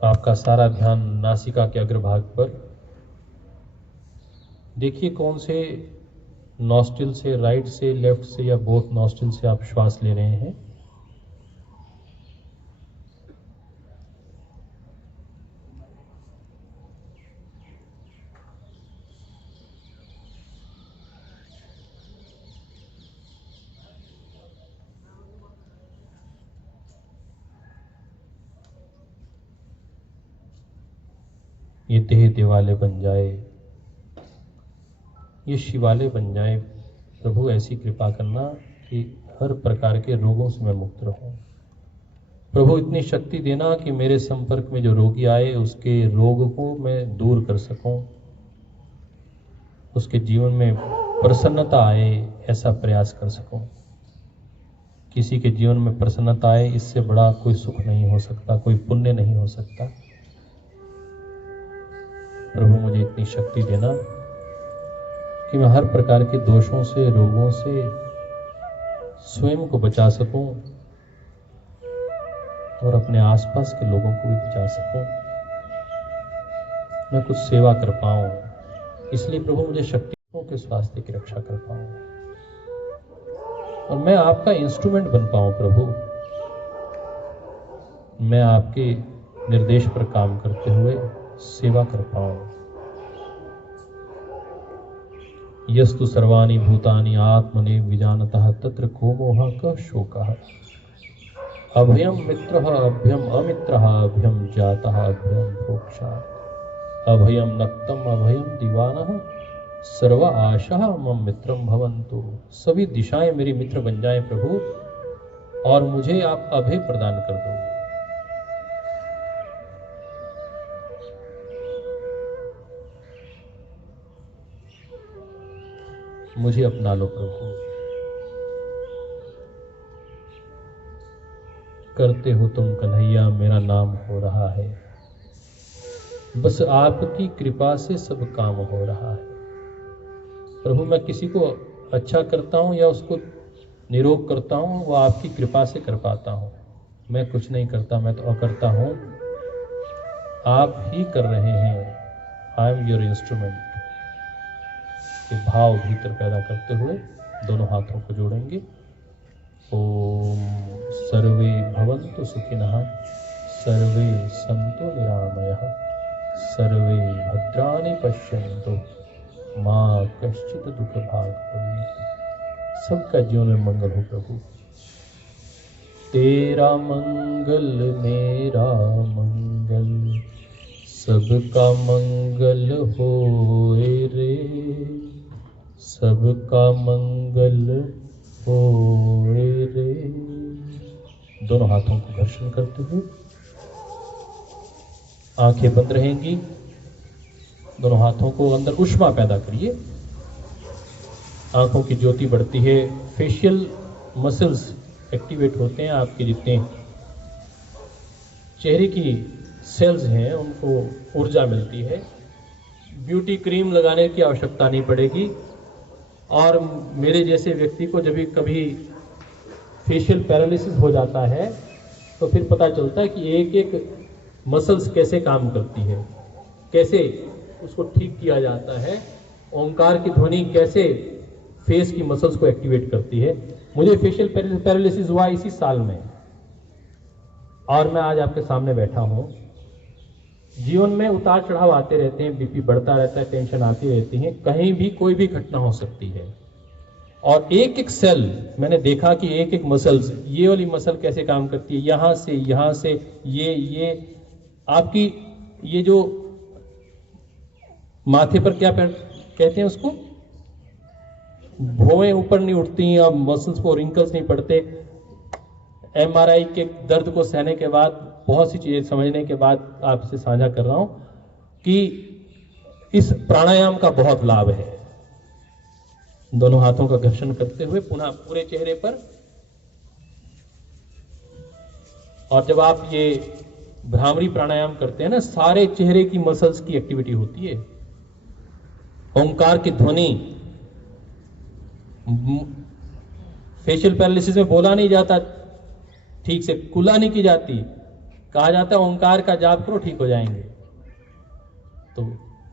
आपका सारा ध्यान नासिका के अग्रभाग पर। देखिए कौन से नॉस्ट्रिल से, राइट से, लेफ्ट से या बोथ नॉस्ट्रिल से आप श्वास ले रहे हैं। ये देह दिवाले बन जाए, ये शिवालय बन जाए। प्रभु ऐसी कृपा करना कि हर प्रकार के रोगों से मैं मुक्त रहूं। प्रभु इतनी शक्ति देना कि मेरे संपर्क में जो रोगी आए उसके रोग को मैं दूर कर सकूं, उसके जीवन में प्रसन्नता आए ऐसा प्रयास कर सकूं। किसी के जीवन में प्रसन्नता आए, इससे बड़ा कोई सुख नहीं हो सकता, कोई पुण्य नहीं हो सकता। प्रभु मुझे इतनी शक्ति देना कि मैं हर प्रकार के दोषों से, रोगों से स्वयं को बचा सकूं और अपने आसपास के लोगों को भी बचा सकूं, मैं कुछ सेवा कर पाऊं। इसलिए प्रभु मुझे शक्तियों के स्वास्थ्य की रक्षा कर पाऊं और मैं आपका इंस्ट्रूमेंट बन पाऊं। प्रभु मैं आपके निर्देश पर काम करते हुए सेवा कर पाऊं। यस्तु सर्वाणि भूतानि आत्मने विजानतः तत्र को मोहः कः शोकः। अभयम मित्रः अभयम अमित्रः अभयम जातः अभयम भोक्षा। अभयम नक्तम अभयम दीवानः सर्व आशाः मम मित्रम भवन्तु। सभी दिशाएं मेरी मित्र बन जाएं प्रभु और मुझे आप अभय प्रदान कर दो। मुझे अपना लो प्रभु। करते हो तुम कन्हैया मेरा नाम हो रहा है, बस आपकी कृपा से सब काम हो रहा है। प्रभु मैं किसी को अच्छा करता हूं या उसको निरोग करता हूं, वो आपकी कृपा से कर पाता हूं। मैं कुछ नहीं करता, मैं तो अकर्ता हूं, आप ही कर रहे हैं। I am your instrument. ये भाव भीतर पैदा करते हुए दोनों हाथों को जोड़ेंगे। ओम सर्वे भवन्तु सुखिनः, सर्वे सन्तु निरामयः, सर्वे भद्राणि पश्यन्तु, मां कश्चित् दुःख भाग् भवेत्। सबका जीवन में मंगल हो प्रभु। तेरा मंगल मेरा मंगल, सबका मंगल होए रे, सबका मंगल होए रे। दोनों हाथों को घर्षण करते हुए आंखें बंद रहेंगी। दोनों हाथों को अंदर ऊष्मा पैदा करिए। आंखों की ज्योति बढ़ती है, फेशियल मसल्स एक्टिवेट होते हैं, आपके जितने चेहरे की सेल्स हैं उनको ऊर्जा मिलती है। ब्यूटी क्रीम लगाने की आवश्यकता नहीं पड़ेगी। और मेरे जैसे व्यक्ति को जब भी कभी फेशियल पैरालिसिस हो जाता है तो फिर पता चलता है कि एक एक मसल्स कैसे काम करती है, कैसे उसको ठीक किया जाता है। ओंकार की ध्वनि कैसे फेस की मसल्स को एक्टिवेट करती है। मुझे फेशियल पैरालिसिस हुआ इसी साल में और मैं आज आपके सामने बैठा हूं। जीवन में उतार चढ़ाव आते रहते हैं, बीपी बढ़ता रहता है, टेंशन आती रहती है, कहीं भी कोई भी घटना हो सकती है। और एक एक सेल मैंने देखा कि एक एक मसल्स, ये वाली मसल कैसे काम करती है, यहां से ये आपकी ये जो माथे पर क्या कहते हैं उसको, भौएं ऊपर नहीं उठती, अब मसल्स को रिंकल्स नहीं पड़ते। एमआरआई के दर्द को सहने के बाद, बहुत सी चीजें समझने के बाद आपसे साझा कर रहा हूं कि इस प्राणायाम का बहुत लाभ है। दोनों हाथों का घर्षण करते हुए पुनः पूरे चेहरे पर। और जब आप ये भ्रामरी प्राणायाम करते हैं ना, सारे चेहरे की मसल्स की एक्टिविटी होती है। ओंकार की ध्वनि, फेशियल पैरालिसिस में बोला नहीं जाता ठीक से, कुल्ला नहीं की जाती, कहा जाता है ओंकार का जाप करो ठीक हो जाएंगे। तो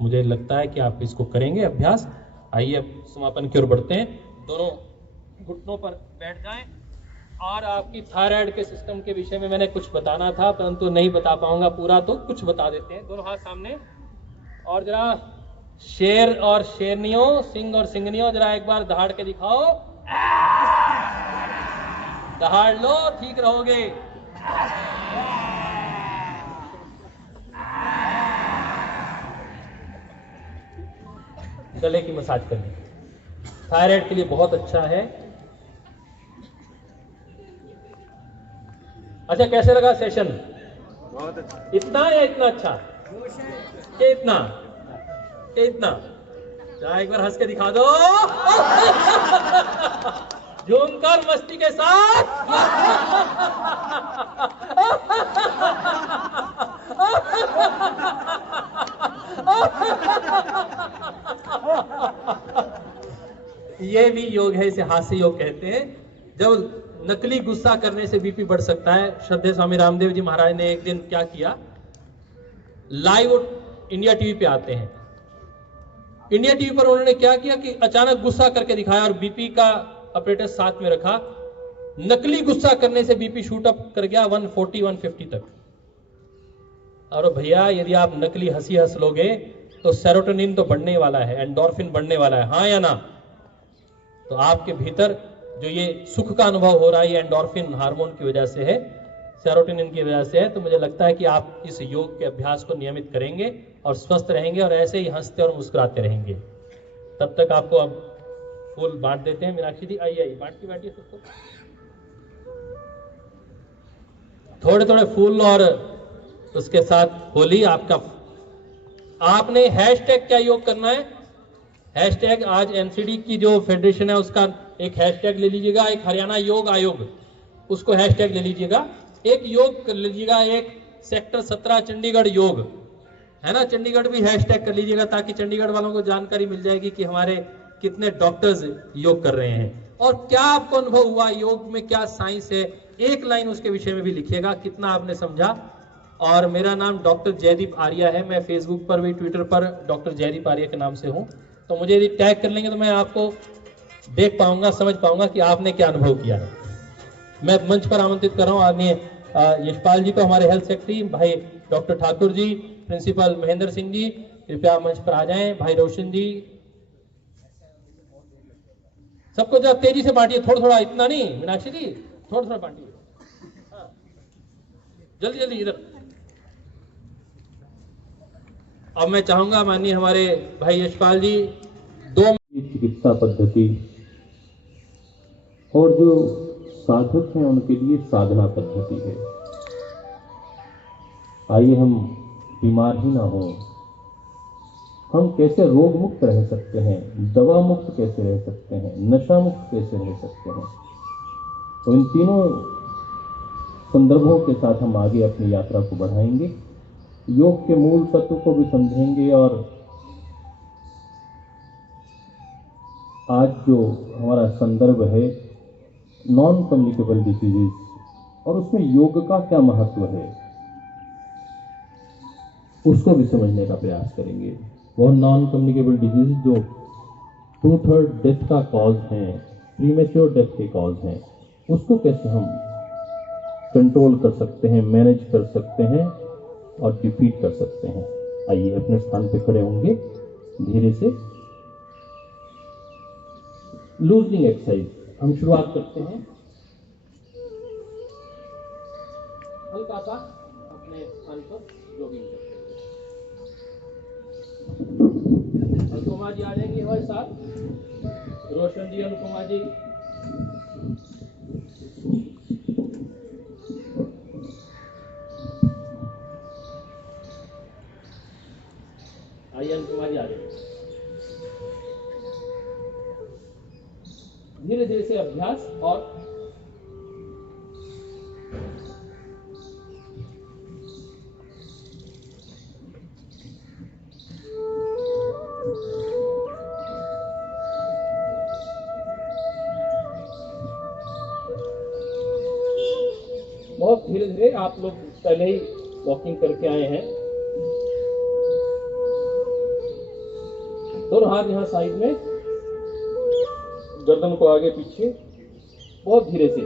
मुझे लगता है कि आप इसको करेंगे अभ्यास। आइए अब समापन की ओर बढ़ते हैं। दोनों घुटनों पर बैठ जाएं। और आपकी थायराइड के सिस्टम के विषय में मैंने कुछ बताना था, परंतु नहीं बता पाऊंगा पूरा, तो कुछ बता देते हैं। दोनों हाथ सामने, और जरा शेर और शेरनियों, सिंह और सिंगनियों, जरा एक बार दहाड़ के दिखाओ। दहाड़ लो, ठीक रहोगे। गले की मसाज करनी थायराइड के लिए बहुत अच्छा है। अच्छा, कैसे लगा सेशन? बहुत अच्छा। इतना या इतना अच्छा? क्या इतना? क्या इतना? जरा एक बार हंस के दिखा दो। झूमकर मस्ती के साथ। ये भी योग है, इसे हास्य योग कहते हैं। जब नकली गुस्सा करने से बीपी बढ़ सकता है। श्रद्धेय स्वामी रामदेव जी महाराज ने एक दिन क्या किया, लाइव इंडिया टीवी पे आते हैं, इंडिया टीवी पर उन्होंने क्या किया कि अचानक गुस्सा करके दिखाया और बीपी का ऑपरेटर साथ में रखा। नकली गुस्सा करने से बीपी शूट अप कर गया 140 150 तक। और भैया, यदि आप नकली हंसी हंस लोगे तो सेरोटोनिन तो बढ़ने वाला है, एंडोर्फिन बढ़ने वाला है, हाँ या ना? तो आपके भीतर जो ये सुख का अनुभव हो रहा है, ये एंडोर्फिन हार्मोन की वजह से है, सेरोटोनिन की वजह से है। तो मुझे लगता है कि आप इस योग के अभ्यास को नियमित करेंगे और स्वस्थ रहेंगे और ऐसे ही हंसते और मुस्कुराते रहेंगे। तब तक आपको अब फूल बांट देते हैं। मीनाक्षी जी आइए, आइए, बांटिए सबको थोड़े थोड़े फूल। और उसके साथ होली आपका। आपने हैशटैग क्या योग करना है? हैशटैग आज एनसीडी की जो फेडरेशन है उसका एक हैशटैग ले लीजिएगा, एक हरियाणा योग आयोग, उसको हैशटैग ले लीजिएगा। एक योग कर लीजिएगा, एक सेक्टर 17 चंडीगढ़ योग है ना, चंडीगढ़ भी हैशटैग कर लीजिएगा, ताकि चंडीगढ़ वालों को जानकारी मिल जाएगी कि हमारे कितने डॉक्टर्स योग कर रहे हैं और क्या आपको अनुभव हुआ, योग में क्या साइंस है। एक लाइन उसके विषय में भी लिखिएगा, कितना आपने समझा। और मेरा नाम डॉक्टर जयदीप आर्या है। मैं फेसबुक पर भी, ट्विटर पर डॉक्टर जयदीप आर्या के नाम से हूं। तो मुझे यदि टैग कर लेंगे तो मैं आपको देख पाऊंगा, समझ पाऊंगा कि आपने क्या अनुभव किया है। मैं मंच पर आमंत्रित कर रहा हूं आदरणीय यशपाल जी को, हमारे हेल्थ सेक्रेटरी, भाई डॉक्टर ठाकुर जी, प्रिंसिपल महेंद्र सिंह जी, कृपया मंच पर आ जाएं। भाई रोशन जी, सबको जरा तेजी से बांटिए, थोड़ा थोड़ा, इतना नहीं मीनाक्षी जी, थोड़ा थोड़ा बांटिए, जल्दी जल्दी इधर। अब मैं चाहूंगा माननीय हमारे भाई यशपाल जी दो चिकित्सा पद्धति और जो साधक हैं उनके लिए साधना पद्धति है। आइए हम बीमार ही ना हो, हम कैसे रोग मुक्त रह सकते हैं, दवा मुक्त कैसे रह सकते हैं, नशा मुक्त कैसे रह सकते हैं। तो इन तीनों संदर्भों के साथ हम आगे अपनी यात्रा को बढ़ाएंगे, योग के मूल तत्व को भी समझेंगे। और आज जो हमारा संदर्भ है नॉन कम्युनिकेबल डिसीजेज, और उसमें योग का क्या महत्व है, उसको भी समझने का प्रयास करेंगे। वह नॉन कम्युनिकेबल डिजीज जो 2/3 डेथ का कॉज है, प्रीमेच्योर डेथ के कॉज हैं, उसको कैसे हम कंट्रोल कर सकते हैं, मैनेज कर सकते हैं और डिफीट कर सकते हैं। आइए अपने स्थान पे खड़े होंगे, धीरे से लूजनिंग एक्सरसाइज हम शुरुआत करते हैं। हल्का सा अपने स्थान पर जॉगिंग करते हैं। अनुपमा जी आ जाएंगे हमारे साथ, रोशन जी, अनुपमा जी, आइए अनुपमा जी आ जाएंगे। धीरे धीरे से अभ्यास। और बहुत धीरे धीरे, आप लोग पहले ही वॉकिंग करके आए हैं। दोनों हाथ यहाँ साइड में, गर्दन को आगे पीछे, बहुत धीरे से,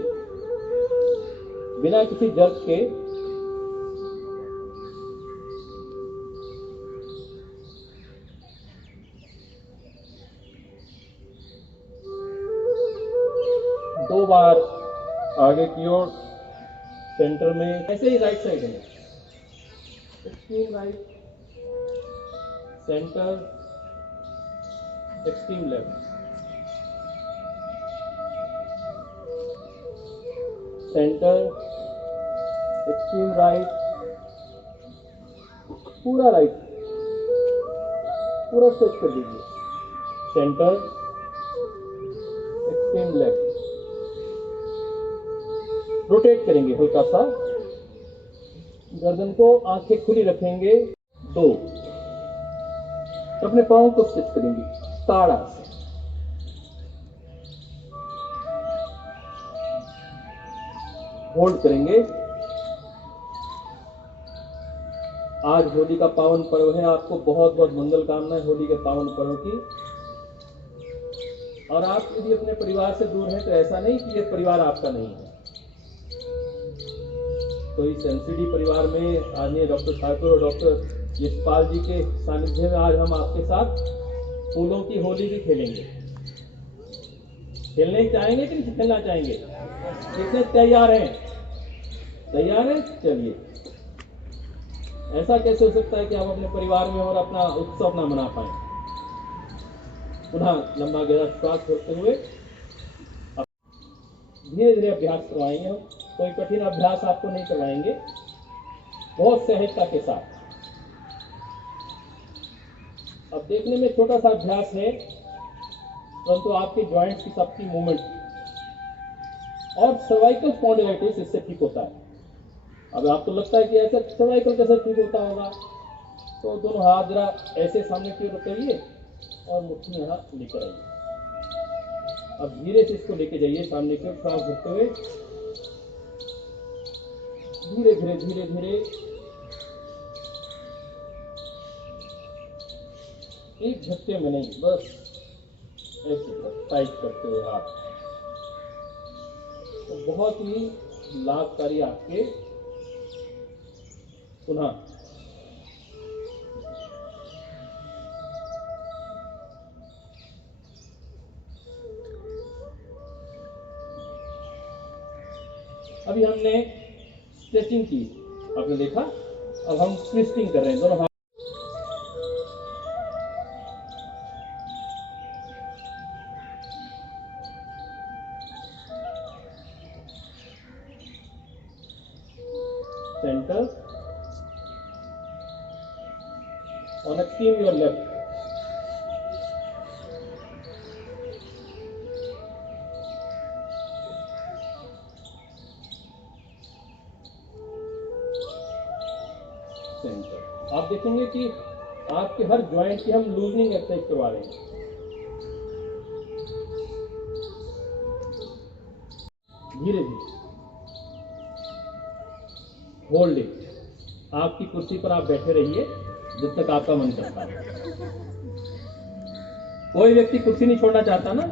बिना किसी जर्क के। दो बार आगे की ओर, सेंटर में, ऐसे ही राइट साइड में, extreme right, centre, extreme left, centre, extreme right, पूरा राइट, पूरा स्ट्रेच कर दीजिए, सेंटर, एक्सट्रीम लेफ्ट, रोटेट करेंगे हल्का सा, गर्दन को आंखें खुली रखेंगे, 2, अपने पाँव को स्ट्रेच करेंगे ताड़ा से, होल्ड करेंगे। आज होली का पावन पर्व है, आपको बहुत बहुत मंगल कामनाएं होली के पावन पर्व की। और आप यदि अपने परिवार से दूर हैं तो ऐसा नहीं कि ये परिवार आपका नहीं है। तो इस एनसीडी परिवार में आदरणीय डॉक्टर ठाकुर और डॉक्टर यशपाल जी के सानिध्य में आज हम आपके साथ फूलों की होली भी खेलेंगे। खेलने चाहेंगे कि नहीं खेलना चाहेंगे? कितने तैयार हैं? तैयार हैं? चलिए। ऐसा कैसे हो सकता है कि आप अपने परिवार में और अपना उत्सव ना मना पाए? पुनः लंबा गहरा श्वास छोड़ते हुए धीरे धीरे अभ्यास करवाएंगे। हम कोई कठिन अभ्यास आपको नहीं करवाएंगे, बहुत सहजता के साथ। अब देखने में छोटा सा अभ्यास है, परंतु आपके जॉइंट्स की सबकी मूवमेंट और सर्वाइकल स्पॉन्डिलाइटिस इससे ठीक होता है। अब आपको लगता है कि ऐसा सर्वाइकल कैसे ठीक होता होगा, तो दोनों हाथ जरा ऐसे सामने की ओर करिए और मुट्ठी यहाँ लेकर आइए। अब धीरे से इसको लेके जाइए सामने की ओर, श्वास भरते हुए धीरे धीरे धीरे धीरे, एक झटके में नहीं, बस ऐसे टाइट करते हुए हाथ। तो बहुत ही लाभकारी आपके। पुनः अभी हमने स्ट्रेचिंग की, आपने देखा। अब हम ट्विस्टिंग कर रहे हैं, दोनों हाथ center, on extreme your left, centre. आप देखेंगे कि आपके हर जॉइंट की हम लूजनिंग एक्सरसाइज करवा रहे हैं। धीरे धीरे होल्ड इट। आपकी कुर्सी पर आप बैठे रहिए जब तक आपका मन करता है। कोई व्यक्ति कुर्सी नहीं छोड़ना चाहता ना,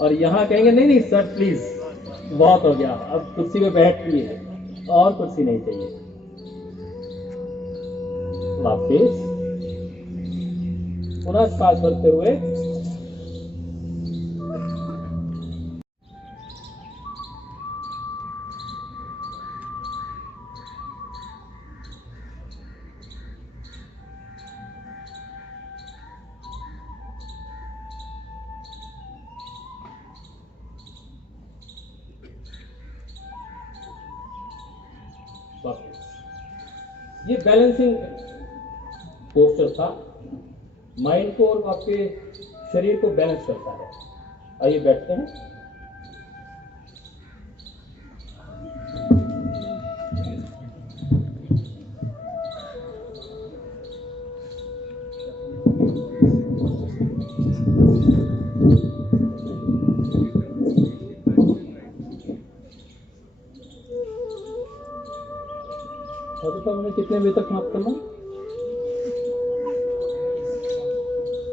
और यहाँ कहेंगे नहीं नहीं सर प्लीज बहुत हो गया, अब कुर्सी पे बैठिए और कुर्सी नहीं चाहिए। वापस पुनः सांस भरते हुए ये बैलेंसिंग पोस्टर था, माइंड को और आपके शरीर को बैलेंस करता है। आइए बैठते हैं। तो हमने आपने कितने बजे तक समाप्त करना?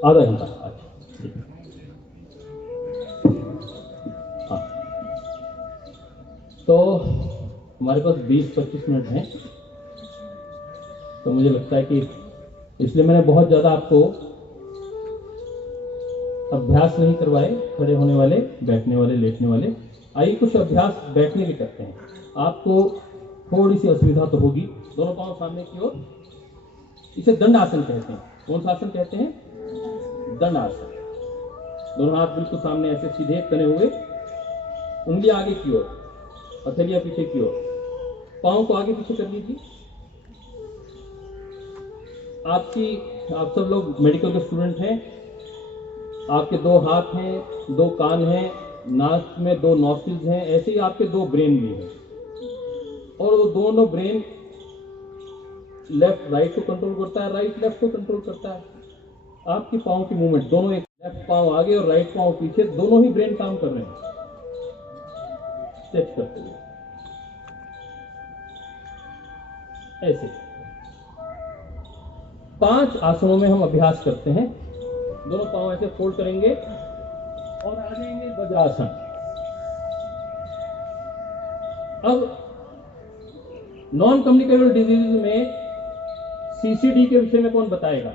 आधा घंटा। अच्छा ठीक है। हाँ, तो हमारे पास 20-25 मिनट हैं, तो मुझे लगता है कि इसलिए मैंने बहुत ज़्यादा आपको अभ्यास नहीं करवाए, खड़े होने वाले, बैठने वाले, लेटने वाले। आइए कुछ अभ्यास बैठने के करते हैं। आपको थोड़ी सी असुविधा तो होगी। दोनों पांव सामने की ओर, इसे दंड आसन कहते हैं। कौन सा आसन कहते हैं? दंड आसन। दोनों हाथ बिल्कुल सामने ऐसे सीधे तने हुए, उंगली आगे की ओर, हथेलियां पीछे की ओर, पांव को आगे पीछे कर लीजिए। आप सब लोग मेडिकल के स्टूडेंट हैं। आपके 2 हाथ हैं, 2 कान हैं, नाक में 2 नॉस्ट्रिल्स हैं, ऐसे ही आपके 2 ब्रेन भी हैं। और वो दोनों ब्रेन लेफ्ट राइट को कंट्रोल करता है, राइट लेफ्ट को कंट्रोल करता है। आपकी पाँव की मूवमेंट दोनों, एक लेफ्ट पाँव आगे और राइट पाँव पीछे, दोनों ही ब्रेन काम कर रहे हैं। स्ट्रेच करते हुए ऐसे 5 आसनों में हम अभ्यास करते हैं। दोनों पाँव ऐसे फोल्ड करेंगे और आ जाएंगे वज्रासन। अब नॉन कम्युनिकेबल डिजीज में सीसीडी के विषय में कौन बताएगा?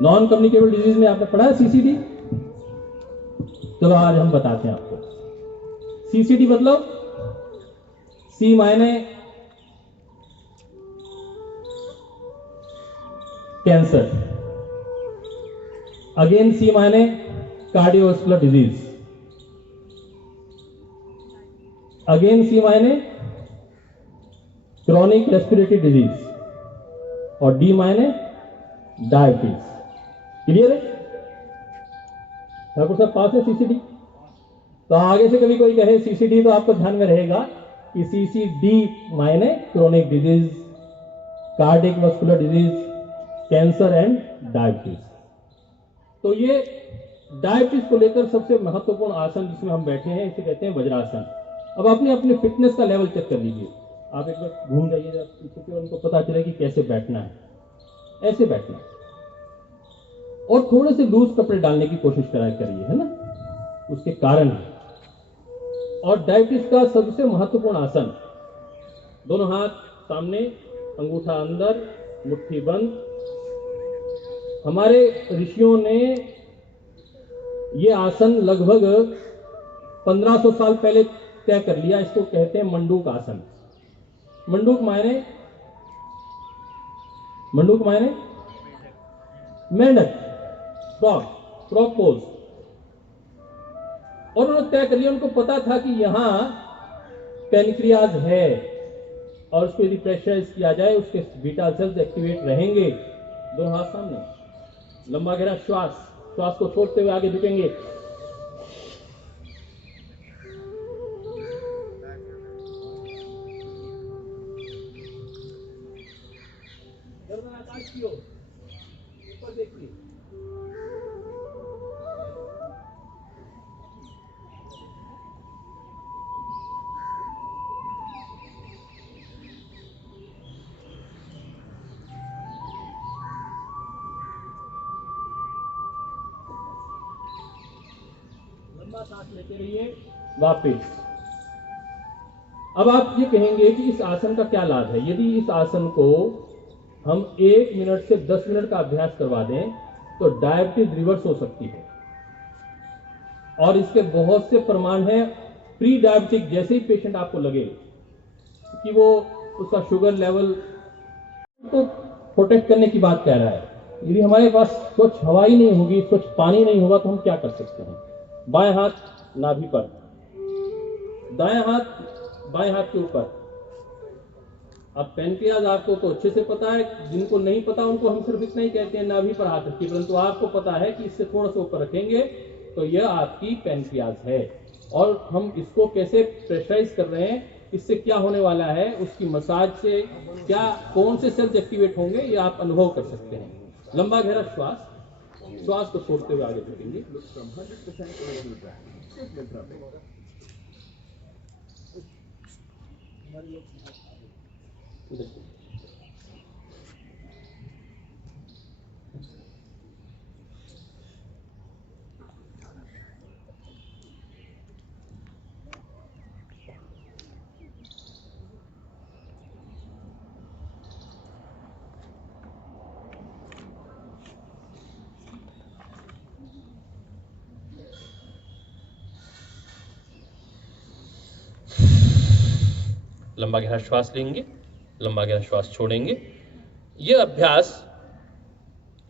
नॉन कम्युनिकेबल डिजीज में आपने पढ़ा है सीसीडी? चलो आज हम बताते हैं आपको। सीसीडी मतलब सी मायने कैंसर, अगेन सी मायने कार्डियोवास्कुलर डिजीज, अगेन सी मायने क्रॉनिक रेस्पिरेटरी डिजीज और डी मायने डायबिटीज। क्लियर है? ठाकुर साहब पास है सीसीडी? तो आगे से कभी कोई कहे सीसीडी तो आपको ध्यान में रहेगा कि सीसीडी मायने chronic disease, cardiac vascular disease, cancer and diabetes. तो ये डायबिटीज को लेकर सबसे महत्वपूर्ण आसन जिसमें हम बैठे हैं इसे कहते हैं वज्रासन। अब आपने अपने फिटनेस का लेवल चेक कर लीजिए। आप एक बार घूम जाइए पीछे, उनको पता चले कि कैसे बैठना है। ऐसे बैठना और थोड़े से लूज कपड़े डालने की कोशिश करिए, है ना, उसके कारण है। और डायबिटीज का सबसे महत्वपूर्ण आसन, दोनों हाथ सामने, अंगूठा अंदर, मुट्ठी बंद। हमारे ऋषियों ने ये आसन लगभग 1500 साल पहले तय कर लिया। इसको कहते हैं मंडूक आसन। मंडूक मायने मेंढक, फ्रॉग पोज। और उन्होंने तय कर लिया, उनको पता था कि यहां पैनक्रियाज है और उसको यदि प्रेशराइज किया जाए उसके बीटा सेल्स एक्टिवेट रहेंगे। दोनों हाथ सामने, लंबा गहरा श्वास को छोड़ते हुए आगे झुकेंगे। गर्दन आकाश की ओर, ऊपर देखिए। लंबा सांस लेते रहिए। वापिस। अब आप ये कहेंगे कि इस आसन का क्या लाभ है? यदि इस आसन को हम 1 मिनट से 10 मिनट का अभ्यास करवा दें तो डायबिटीज रिवर्स हो सकती है। और इसके बहुत से प्रमाण हैं। प्री डायबिटिक जैसे ही पेशेंट आपको लगे कि वो उसका शुगर लेवल तो प्रोटेक्ट करने की बात कह रहा है, यदि हमारे पास स्वच्छ हवा ही नहीं होगी, स्वच्छ पानी नहीं होगा, तो हम क्या कर सकते हैं? बाएं हाथ नाभि पर, दाएं हाथ बाएं हाथ के ऊपर। अब पैनक्रियाज आपको तो अच्छे से पता है, जिनको नहीं पता उनको हम सिर्फ इतना ही कहते हैं नाभि पर हाथ रखिए, परंतु आपको पता है कि इससे थोड़ा सा ऊपर रखेंगे तो यह आपकी पैनक्रियाज है। और हम इसको कैसे प्रेशराइज कर रहे हैं, इससे क्या होने वाला है, उसकी मसाज से क्या कौन से सेल्स एक्टिवेट होंगे ये आप अनुभव कर सकते हैं। लंबा गहरा श्वास को छोड़ते हुए आगे बढ़ेंगे। लंबा गहरा श्वास लेंगे, लंबा गहरा श्वास छोड़ेंगे। यह अभ्यास,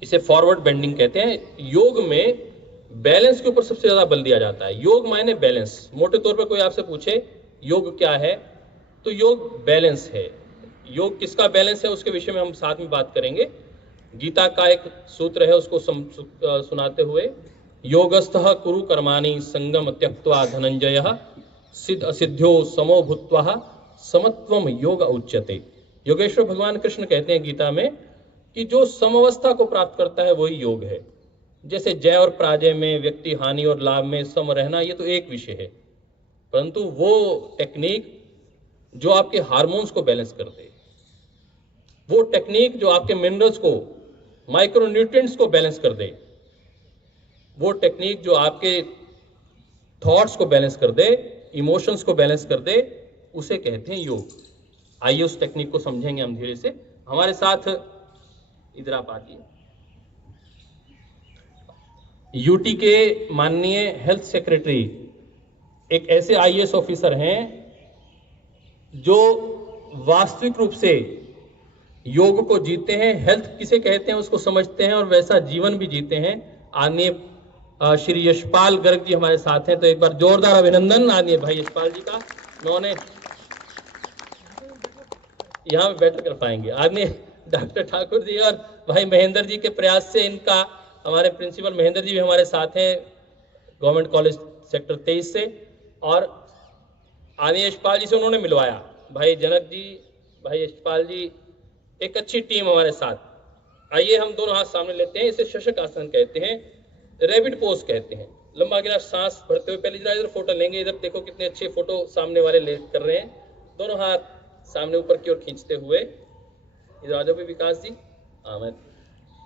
इसे फॉरवर्ड बेंडिंग कहते हैं। योग में बैलेंस के ऊपर सबसे ज्यादा बल दिया जाता है। योग मायने बैलेंस। मोटे तौर पर कोई आपसे पूछे योग क्या है, तो योग बैलेंस है। योग किसका बैलेंस है उसके विषय में हम साथ में बात करेंगे। गीता का एक सूत्र है, उसको सुनाते हुए, योगस्थः कुरु कर्माणि संगम त्यक्त्वा धनंजयः सिद्ध असिद्ध्यो समो भूत्वा समत्वम योग उच्यते। योगेश्वर भगवान कृष्ण कहते हैं गीता में कि जो समवस्था को प्राप्त करता है वही योग है। जैसे जय और पराजय में, व्यक्ति हानि और लाभ में सम रहना, ये तो एक विषय है, परंतु वो टेक्निक जो आपके हार्मोन्स को बैलेंस कर दे, वो टेक्निक जो आपके मिनरल्स को, माइक्रोन्यूट्रिएंट्स को बैलेंस कर दे, वो टेक्निक जो आपके थॉट्स को बैलेंस कर दे, इमोशंस को बैलेंस कर दे, उसे कहते हैं योग। आइए उस टेक्निक को समझेंगे हम धीरे से। हमारे साथ इधर आप आइए। यूटी के माननीय हेल्थ सेक्रेटरी एक ऐसे आईएएस ऑफिसर हैं जो वास्तविक रूप से योग को जीते हैं, हेल्थ किसे कहते हैं उसको समझते हैं और वैसा जीवन भी जीते हैं। आदरणीय श्री यशपाल गर्ग जी हमारे साथ हैं, तो एक बार जोरदार अभिनंदन आदरणीय भाई यशपाल जी का। उन्होंने यहाँ पे बेटर कर पाएंगे। आदरणीय डॉक्टर ठाकुर जी और भाई महेंद्र जी के प्रयास से, इनका हमारे प्रिंसिपल महेंद्र जी भी हमारे साथ हैं गवर्नमेंट कॉलेज सेक्टर 23 से, और आदरणीय यशपाल जी से उन्होंने मिलवाया। भाई जनक जी, भाई यशपाल जी, एक अच्छी टीम हमारे साथ। आइए हम दोनों हाथ सामने लेते हैं। इसे शशक आसन कहते हैं, रैबिट पोज कहते हैं। लंबा गहरा सांस भरते हुए, पहले जरा इधर फोटो लेंगे। इधर देखो कितने अच्छे फोटो सामने वाले ले कर रहे हैं। दोनों हाथ सामने ऊपर की ओर खींचते हुए, इधर आ जाओ भी विकास जी, मैं,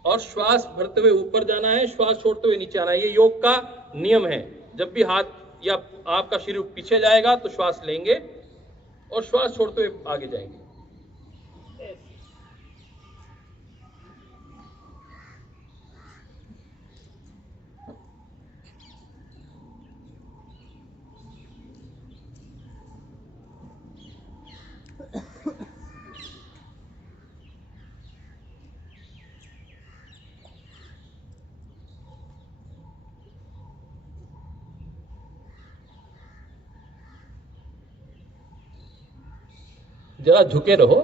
और श्वास भरते हुए ऊपर जाना है, श्वास छोड़ते हुए नीचे आना है। ये योग का नियम है। जब भी हाथ या आपका शरीर पीछे जाएगा तो श्वास लेंगे और श्वास छोड़ते हुए आगे जाएंगे। जरा झुके रहो,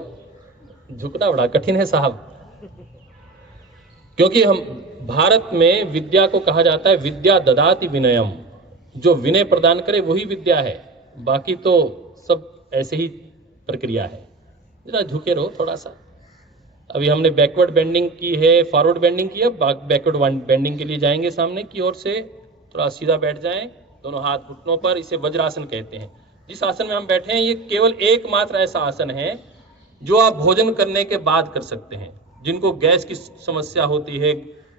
झुकना बड़ा कठिन है साहब, क्योंकि हम भारत में विद्या को कहा जाता है विद्या ददाति विनयम। जो विनय प्रदान करे वही विद्या है, बाकी तो सब ऐसे ही प्रक्रिया है। जरा झुके रहो थोड़ा सा। अभी हमने बैकवर्ड बेंडिंग की है, फॉरवर्ड बेंडिंग की है, बैकवर्ड बेंडिंग के लिए जाएंगे। सामने की ओर से थोड़ा सीधा बैठ जाएं, दोनों हाथ घुटनों पर। इसे वज्रासन कहते हैं। जिस आसन में हम बैठे हैं ये केवल एकमात्र ऐसा आसन है जो आप भोजन करने के बाद कर सकते हैं। जिनको गैस की समस्या होती है,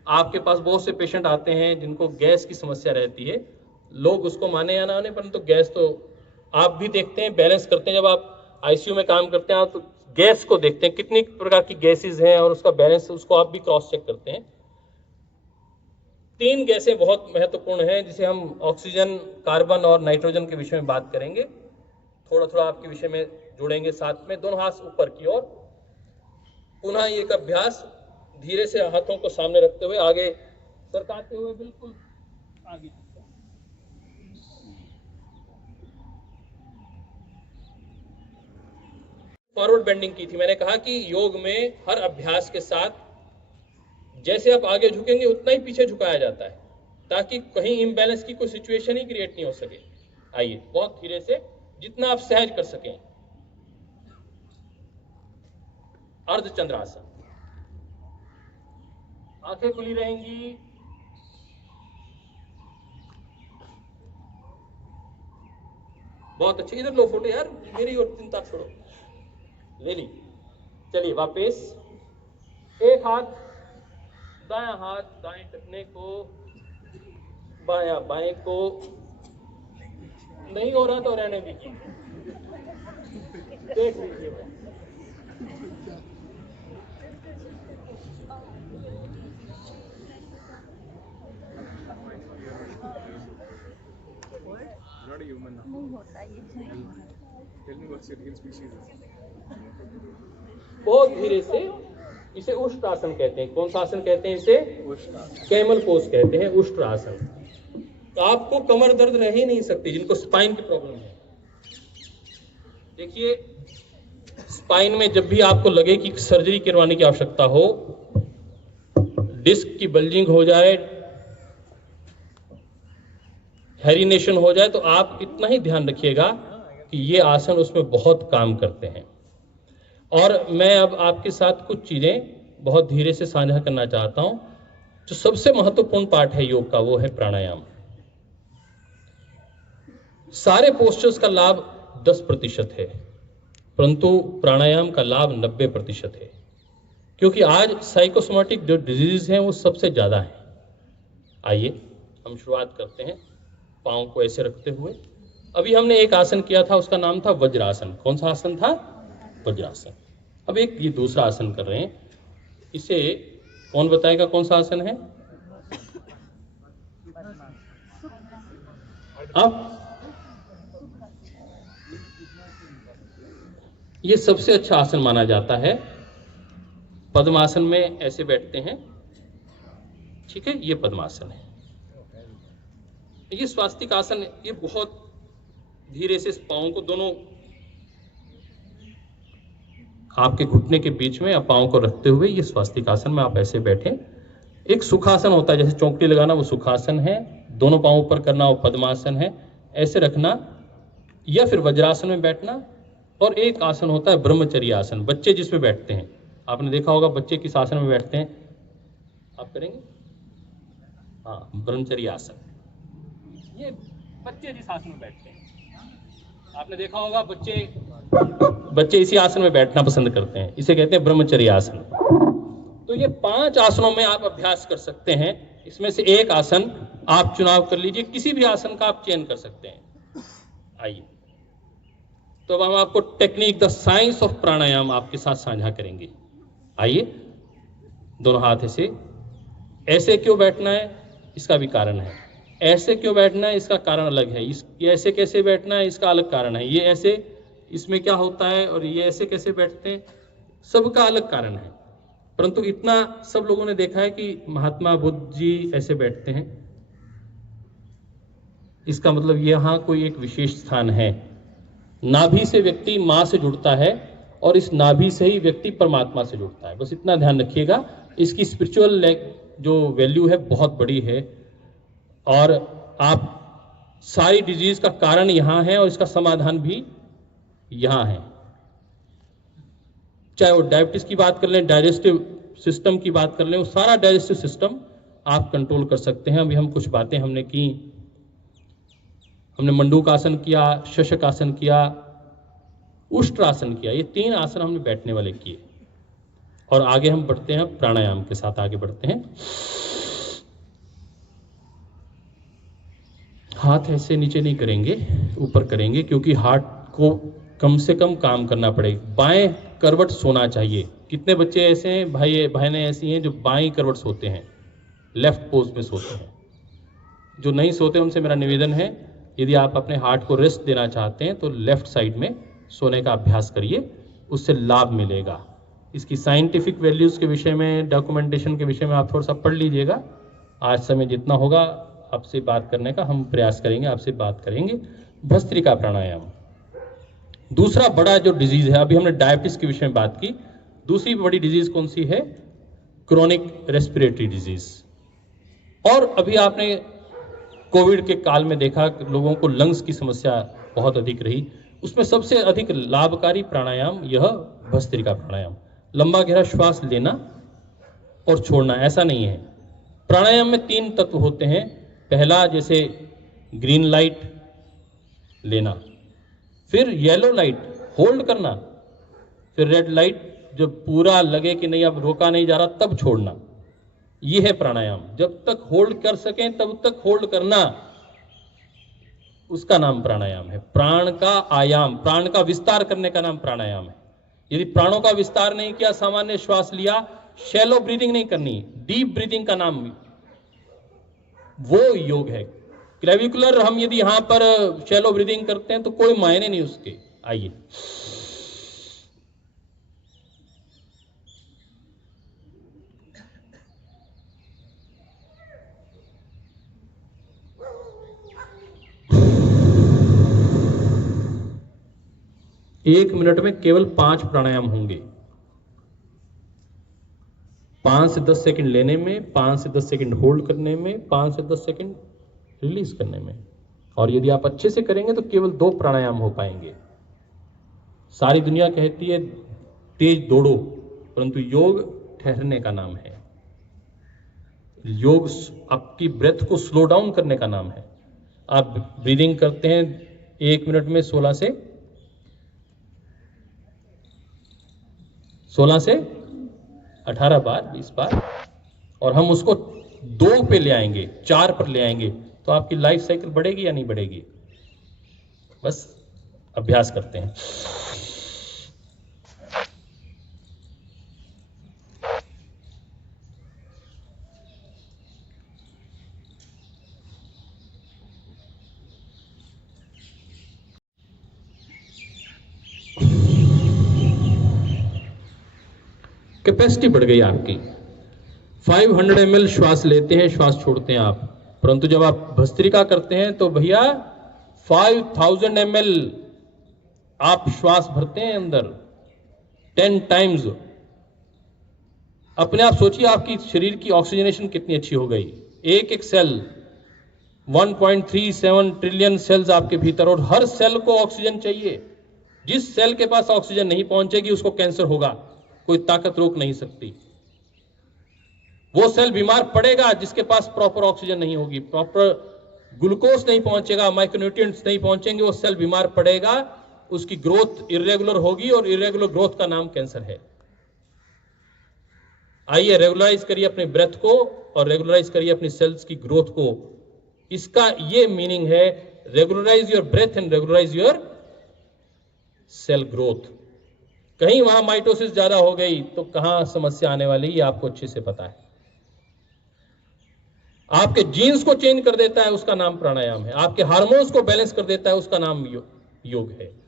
आपके पास बहुत से पेशेंट आते हैं जिनको गैस की समस्या रहती है, लोग उसको माने या ना माने, परंतु गैस तो आप भी देखते हैं, बैलेंस करते हैं। जब आप आईसीयू में काम करते हैं तो गैस को देखते हैं, कितनी प्रकार की गैसेज हैं और उसका बैलेंस, उसको आप भी क्रॉस चेक करते हैं। 3 गैसें बहुत महत्वपूर्ण हैं, जिसे हम ऑक्सीजन, कार्बन और नाइट्रोजन के विषय में बात करेंगे। थोड़ा थोड़ा आपके विषय में जुड़ेंगे साथ में। दोनों हाथ ऊपर की ओर। पुनः एक अभ्यास, धीरे से हाथों को सामने रखते हुए आगे सरकाते हुए बिल्कुल आगे। फॉरवर्ड बेंडिंग की थी। मैंने कहा कि योग में हर अभ्यास के साथ जैसे आप आगे झुकेंगे उतना ही पीछे झुकाया जाता है, ताकि कहीं इम्बैलेंस की कोई सिचुएशन ही क्रिएट नहीं हो सके। आइए बहुत धीरे से, जितना आप सहज कर सकें। अर्धचंद्रासन, आंखें खुली रहेंगी। बहुत अच्छे। इधर लो फोटो यार, मेरी और चिंता छोड़ो। ले ली। चलिए वापस, एक हाथ दायां हाथ दाएं टखने को, बायां बाएं को, नहीं हो रहा तो रहने दीजिए, देख लीजिए। Not a human now. नहीं होता ये। Tell me what's your real species is. बहुत धीरे से, इसे उष्ट्रासन कहते हैं। कौन सा आसन कहते हैं इसे? Ushtra. कैमल पोज कहते हैं, उष्ट्रासन। तो आपको कमर दर्द रह ही नहीं सकती जिनको स्पाइन की प्रॉब्लम है। देखिए, स्पाइन में जब भी आपको लगे कि सर्जरी करवाने की आवश्यकता हो, डिस्क की बल्जिंग हो जाए, हेरिनेशन हो जाए, तो आप इतना ही ध्यान रखिएगा कि ये आसन उसमें बहुत काम करते हैं। और मैं अब आपके साथ कुछ चीजें बहुत धीरे से साझा करना चाहता हूं। जो सबसे महत्वपूर्ण पार्ट है योग का, वो है प्राणायाम। सारे पोस्चर्स का लाभ 10% है, परंतु प्राणायाम का लाभ 90% है, क्योंकि आज साइकोसोमेटिक जो डिजीज हैं वो सबसे ज्यादा है। आइए हम शुरुआत करते हैं, पाँव को ऐसे रखते हुए। अभी हमने एक आसन किया था, उसका नाम था वज्रासन। कौन सा आसन था? वज्रासन। अब एक ये दूसरा आसन कर रहे हैं, इसे कौन बताएगा कौन सा आसन है? अब ये सबसे अच्छा आसन माना जाता है। पद्मासन में ऐसे बैठते हैं, ठीक है, ये पद्मासन है। ये स्वास्तिक आसन, ये बहुत धीरे से पाँव को दोनों आपके घुटने के बीच में पाँव को रखते हुए, ये स्वास्तिक आसन में आप ऐसे बैठे। एक सुखासन होता है, जैसे चौकड़ी लगाना वो सुखासन है, दोनों पाँव ऊपर करना वो पद्मासन है, ऐसे रखना, या फिर वज्रासन में बैठना। और एक आसन होता है ब्रह्मचर्य आसन, बच्चे जिसमें बैठते हैं। आपने देखा होगा बच्चे किस आसन में बैठते हैं, आप करेंगे? हाँ, ब्रह्मचर्य आसन। ये बच्चे जिस आसन में बैठते हैं, आपने देखा होगा बच्चे इसी आसन में बैठना पसंद करते हैं, इसे कहते हैं ब्रह्मचर्य आसन। तो ये 5 आसनों में आप अभ्यास कर सकते हैं। इसमें से एक आसन आप चुनाव कर लीजिए, किसी भी आसन का आप चयन कर सकते हैं। आइए, तो अब हम आपको टेक्निक द साइंस ऑफ प्राणायाम आपके साथ साझा करेंगे। आइए, दोनों हाथ ऐसे क्यों बैठना है, इसका भी कारण है। ऐसे क्यों बैठना है, इसका कारण अलग है। ये ऐसे कैसे बैठना है, इसका अलग कारण है। ये ऐसे, इसमें क्या होता है, और ये ऐसे कैसे बैठते हैं, सबका अलग कारण है। परंतु इतना सब लोगों ने देखा है कि महात्मा बुद्ध जी ऐसे बैठते हैं, इसका मतलब यहाँ कोई एक विशेष स्थान है। नाभि से व्यक्ति माँ से जुड़ता है, और इस नाभि से ही व्यक्ति परमात्मा से जुड़ता है। बस इतना ध्यान रखिएगा। इसकी स्पिरिचुअल जो वैल्यू है बहुत बड़ी है, और आप सारी डिजीज का कारण यहाँ है और इसका समाधान भी यहाँ है। चाहे वो डायबिटीज की बात कर लें, डाइजेस्टिव सिस्टम की बात कर लें, वो सारा डाइजेस्टिव सिस्टम आप कंट्रोल कर सकते हैं। अभी हम कुछ बातें हमने की, हमने मंडूकासन किया, शशकासन किया, उष्ट्रासन किया। ये 3 आसन हमने बैठने वाले किए, और आगे हम बढ़ते हैं, प्राणायाम के साथ आगे बढ़ते हैं। हाथ ऐसे नीचे नहीं करेंगे, ऊपर करेंगे, क्योंकि हार्ट को कम से कम काम करना पड़ेगा। बाएं करवट सोना चाहिए। कितने बच्चे ऐसे हैं, बहनें ऐसी हैं जो बाएं करवट सोते हैं, लेफ्ट पोज में सोते हैं। जो नहीं सोते उनसे मेरा निवेदन है, यदि आप अपने हार्ट को रेस्ट देना चाहते हैं तो लेफ्ट साइड में सोने का अभ्यास करिए, उससे लाभ मिलेगा। इसकी साइंटिफिक वैल्यूज़ के विषय में, डॉक्यूमेंटेशन के विषय में आप थोड़ा सा पढ़ लीजिएगा। आज समय जितना होगा आपसे बात करने का हम प्रयास करेंगे, आपसे बात करेंगे। भस्त्रिका प्राणायाम दूसरा बड़ा जो डिजीज है। अभी हमने डायबिटीज के विषय में बात की, दूसरी बड़ी डिजीज कौन सी है? Chronic respiratory disease. और अभी आपने कोविड के काल में देखा कि लोगों को लंग्स की समस्या बहुत अधिक रही, उसमें सबसे अधिक लाभकारी प्राणायाम यह भस्त्रिका प्राणायाम। लंबा गहरा श्वास लेना और छोड़ना, ऐसा नहीं है। प्राणायाम में 3 तत्व होते हैं। पहला, जैसे ग्रीन लाइट लेना, फिर येलो लाइट होल्ड करना, फिर रेड लाइट जब पूरा लगे कि नहीं अब रोका नहीं जा रहा तब छोड़ना। ये है प्राणायाम। जब तक होल्ड कर सकें तब तक होल्ड करना, उसका नाम प्राणायाम है। प्राण का आयाम, प्राण का विस्तार करने का नाम प्राणायाम है। यदि प्राणों का विस्तार नहीं किया, सामान्य श्वास लिया, शैलो ब्रीदिंग नहीं करनी, डीप ब्रीदिंग का नाम वो योग है। क्लेविकुलर हम यदि यहां पर शैलो ब्रीदिंग करते हैं तो कोई मायने नहीं उसके। आइए, एक मिनट में केवल 5 प्राणायाम होंगे। 5 से 10 सेकंड लेने में, 5 से 10 सेकंड होल्ड करने में, 5 से 10 सेकंड रिलीज करने में। और यदि आप अच्छे से करेंगे तो केवल 2 प्राणायाम हो पाएंगे। सारी दुनिया कहती है तेज दौड़ो, परंतु योग ठहरने का नाम है। योग आपकी ब्रेथ को स्लो डाउन करने का नाम है। आप ब्रीदिंग करते हैं 1 मिनट में 16 से 18 बार, 20 बार, और हम उसको 2 पे ले आएंगे, 4 पर ले आएंगे, तो आपकी लाइफ साइकिल बढ़ेगी या नहीं बढ़ेगी? बस अभ्यास करते हैं। कैपेसिटी बढ़ गई आपकी। 500 ml श्वास लेते हैं, श्वास छोड़ते हैं आप, परंतु जब आप भस्त्रिका करते हैं तो भैया 5000 ml आप श्वास भरते हैं अंदर 10 टाइम्स। अपने आप सोचिए आपकी शरीर की ऑक्सीजनेशन कितनी अच्छी हो गई। एक एक सेल, 1.37 ट्रिलियन सेल्स आपके भीतर, और हर सेल को ऑक्सीजन चाहिए। जिस सेल के पास ऑक्सीजन नहीं पहुंचेगी उसको कैंसर होगा, कोई ताकत रोक नहीं सकती। वो सेल बीमार पड़ेगा जिसके पास प्रॉपर ऑक्सीजन नहीं होगी, प्रॉपर ग्लूकोज नहीं पहुंचेगा, माइक्रोन्यूट्रिएंट्स नहीं पहुंचेंगे, वो सेल बीमार पड़ेगा, उसकी ग्रोथ इरेगुलर होगी, और इरेगुलर ग्रोथ का नाम कैंसर है। आइए रेगुलराइज करिए अपने ब्रेथ को और रेगुलराइज करिए अपनी सेल्स की ग्रोथ को। इसका ये मीनिंग है, regularise your breath and regularise your cell growth. कहीं वहां माइटोसिस ज्यादा हो गई तो कहां समस्या आने वाली, ये आपको अच्छे से पता है। आपके जीन्स को चेंज कर देता है, उसका नाम प्राणायाम है। आपके हार्मोन्स को बैलेंस कर देता है, उसका नाम योग है।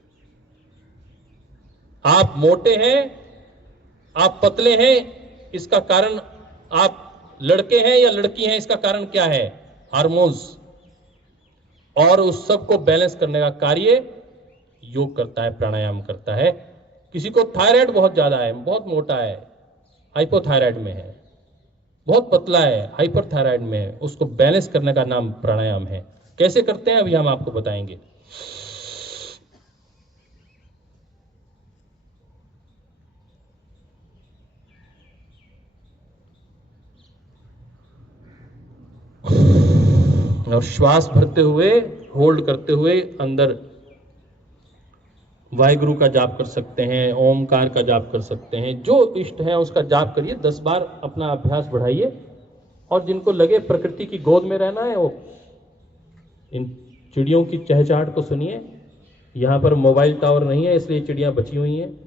आप मोटे हैं, आप पतले हैं, इसका कारण आप लड़के हैं या लड़की हैं, इसका कारण क्या है? हार्मोन्स। और उस सब को बैलेंस करने का कार्य योग करता है, प्राणायाम करता है। किसी को थायराइड बहुत ज्यादा है, बहुत मोटा है, हाइपोथायराइड में है, बहुत पतला है, हाइपरथायराइड में है, उसको बैलेंस करने का नाम प्राणायाम है। कैसे करते हैं अभी हम आपको बताएंगे। और श्वास भरते हुए, होल्ड करते हुए अंदर वाहिगुरु का जाप कर सकते हैं, ओमकार का जाप कर सकते हैं, जो इष्ट है उसका जाप करिए। 10 बार अपना अभ्यास बढ़ाइए। और जिनको लगे प्रकृति की गोद में रहना है, वो इन चिड़ियों की चहचहाट को सुनिए। यहां पर मोबाइल टावर नहीं है, इसलिए चिड़ियां बची हुई हैं।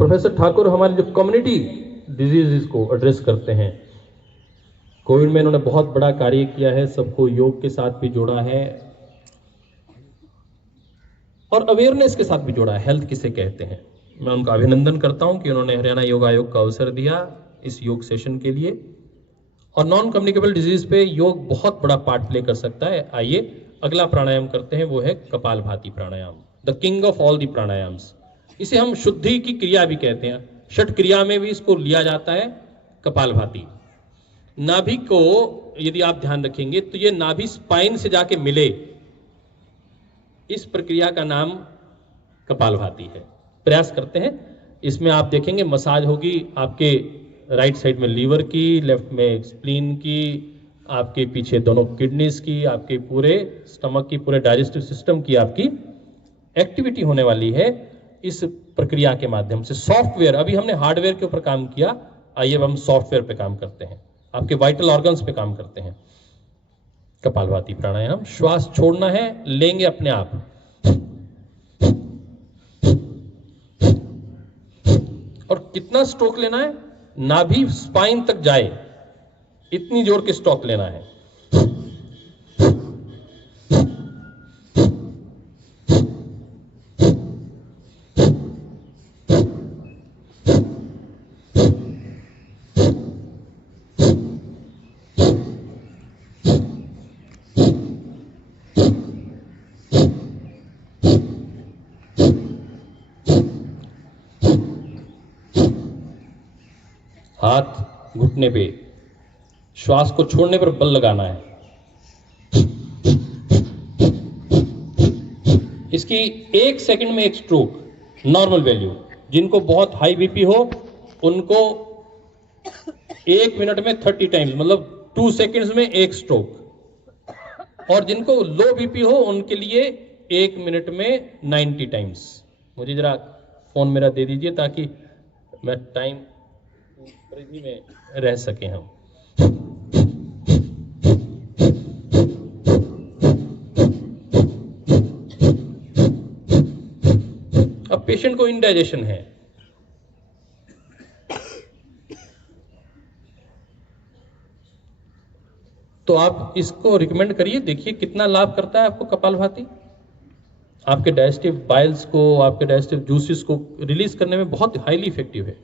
प्रोफेसर ठाकुर हमारी जो कम्युनिटी डिजीजेस को एड्रेस करते हैं, कोविड में इन्होंने बहुत बड़ा कार्य किया है, सबको योग के साथ भी जोड़ा है और अवेयरनेस के साथ भी जोड़ा है। हेल्थ किसे कहते हैं, मैं उनका अभिनंदन करता हूं कि उन्होंने हरियाणा योग आयोग का अवसर दिया इस योग सेशन के लिए। और नॉन कम्युनिकेबल डिजीज पे योग बहुत बड़ा पार्ट प्ले कर सकता है। आइए अगला प्राणायाम करते हैं, वो है kapalbhati pranayama, the king of all the pranayamas. इसे हम शुद्धि की क्रिया भी कहते हैं, षट क्रिया में भी इसको लिया जाता है कपालभाति। नाभि को यदि आप ध्यान रखेंगे तो ये नाभि स्पाइन से जाके मिले, इस प्रक्रिया का नाम कपालभाति है। प्रयास करते हैं। इसमें आप देखेंगे मसाज होगी आपके राइट साइड में लीवर की, लेफ्ट में स्प्लीन की, आपके पीछे दोनों किडनीज की, आपके पूरे स्टमक की, पूरे डाइजेस्टिव सिस्टम की आपकी एक्टिविटी होने वाली है इस प्रक्रिया के माध्यम से। सॉफ्टवेयर, अभी हमने हार्डवेयर के ऊपर काम किया, आइए अब हम सॉफ्टवेयर पे काम करते हैं, आपके वाइटल ऑर्गन्स पे काम करते हैं। कपालभाति प्राणायाम, श्वास छोड़ना है, लेंगे अपने आप। और कितना स्ट्रोक लेना है, नाभि स्पाइन तक जाए, इतनी जोर के स्ट्रोक लेना है। हाथ घुटने पे, श्वास को छोड़ने पर बल लगाना है। इसकी 1 सेकंड में 1 स्ट्रोक, नॉर्मल वैल्यू। जिनको बहुत हाई बीपी हो उनको 1 मिनट में 30 टाइम्स, मतलब 2 सेकंड्स में 1 स्ट्रोक। और जिनको लो बीपी हो उनके लिए 1 मिनट में 90 टाइम्स। मुझे जरा फोन मेरा दे दीजिए ताकि मैं टाइम परिधि में रह सके हम। अब पेशेंट को इंडाइजेशन है, तो आप इसको रिकमेंड करिए, देखिए कितना लाभ करता है आपको कपालभाति। आपके डाइजेस्टिव बाइल्स को, आपके डाइजेस्टिव जूसेस को रिलीज करने में बहुत हाईली इफेक्टिव है।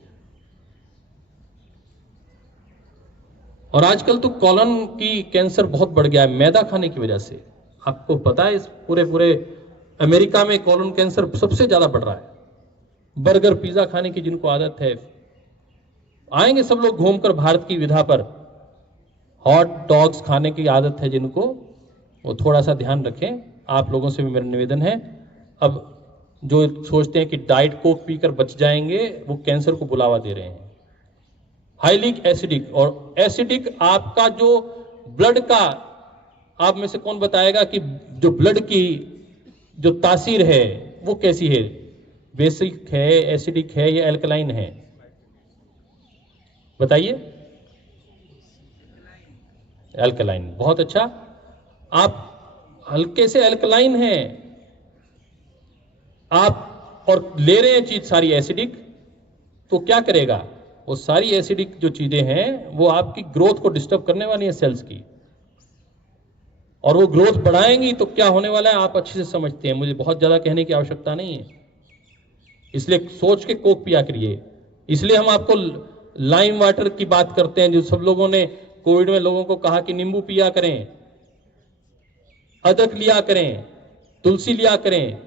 और आजकल तो कॉलन की कैंसर बहुत बढ़ गया है मैदा खाने की वजह से। आपको पता है इस पूरे अमेरिका में कॉलन कैंसर सबसे ज्यादा बढ़ रहा है। बर्गर पिज्जा खाने की जिनको आदत है, आएंगे सब लोग घूमकर भारत की विधा पर। हॉट डॉग्स खाने की आदत है जिनको, वो थोड़ा सा ध्यान रखें। आप लोगों से भी मेरा निवेदन है, अब जो सोचते हैं कि डाइट कोक पीकर बच जाएंगे, वो कैंसर को बुलावा दे रहे हैं। हाईली एसिडिक, और एसिडिक आपका जो ब्लड का, आप में से कौन बताएगा कि जो ब्लड की जो तासीर है वो कैसी है? बेसिक है, एसिडिक है या एल्कलाइन है? बताइए। एल्कलाइन, बहुत अच्छा। आप हल्के से एल्कलाइन हैं आप, और ले रहे हैं चीज सारी एसिडिक, तो क्या करेगा? वो सारी एसिडिक जो चीजें हैं वो आपकी ग्रोथ को डिस्टर्ब करने वाली है सेल्स की, और वो ग्रोथ बढ़ाएंगी तो क्या होने वाला है आप अच्छे से समझते हैं, मुझे बहुत ज्यादा कहने की आवश्यकता नहीं है। इसलिए सोच के कोक पिया करिए। इसलिए हम आपको लाइम वाटर की बात करते हैं, जो सब लोगों ने कोविड में लोगों को कहा कि नींबू पिया करें, अदरक लिया करें, तुलसी लिया करें।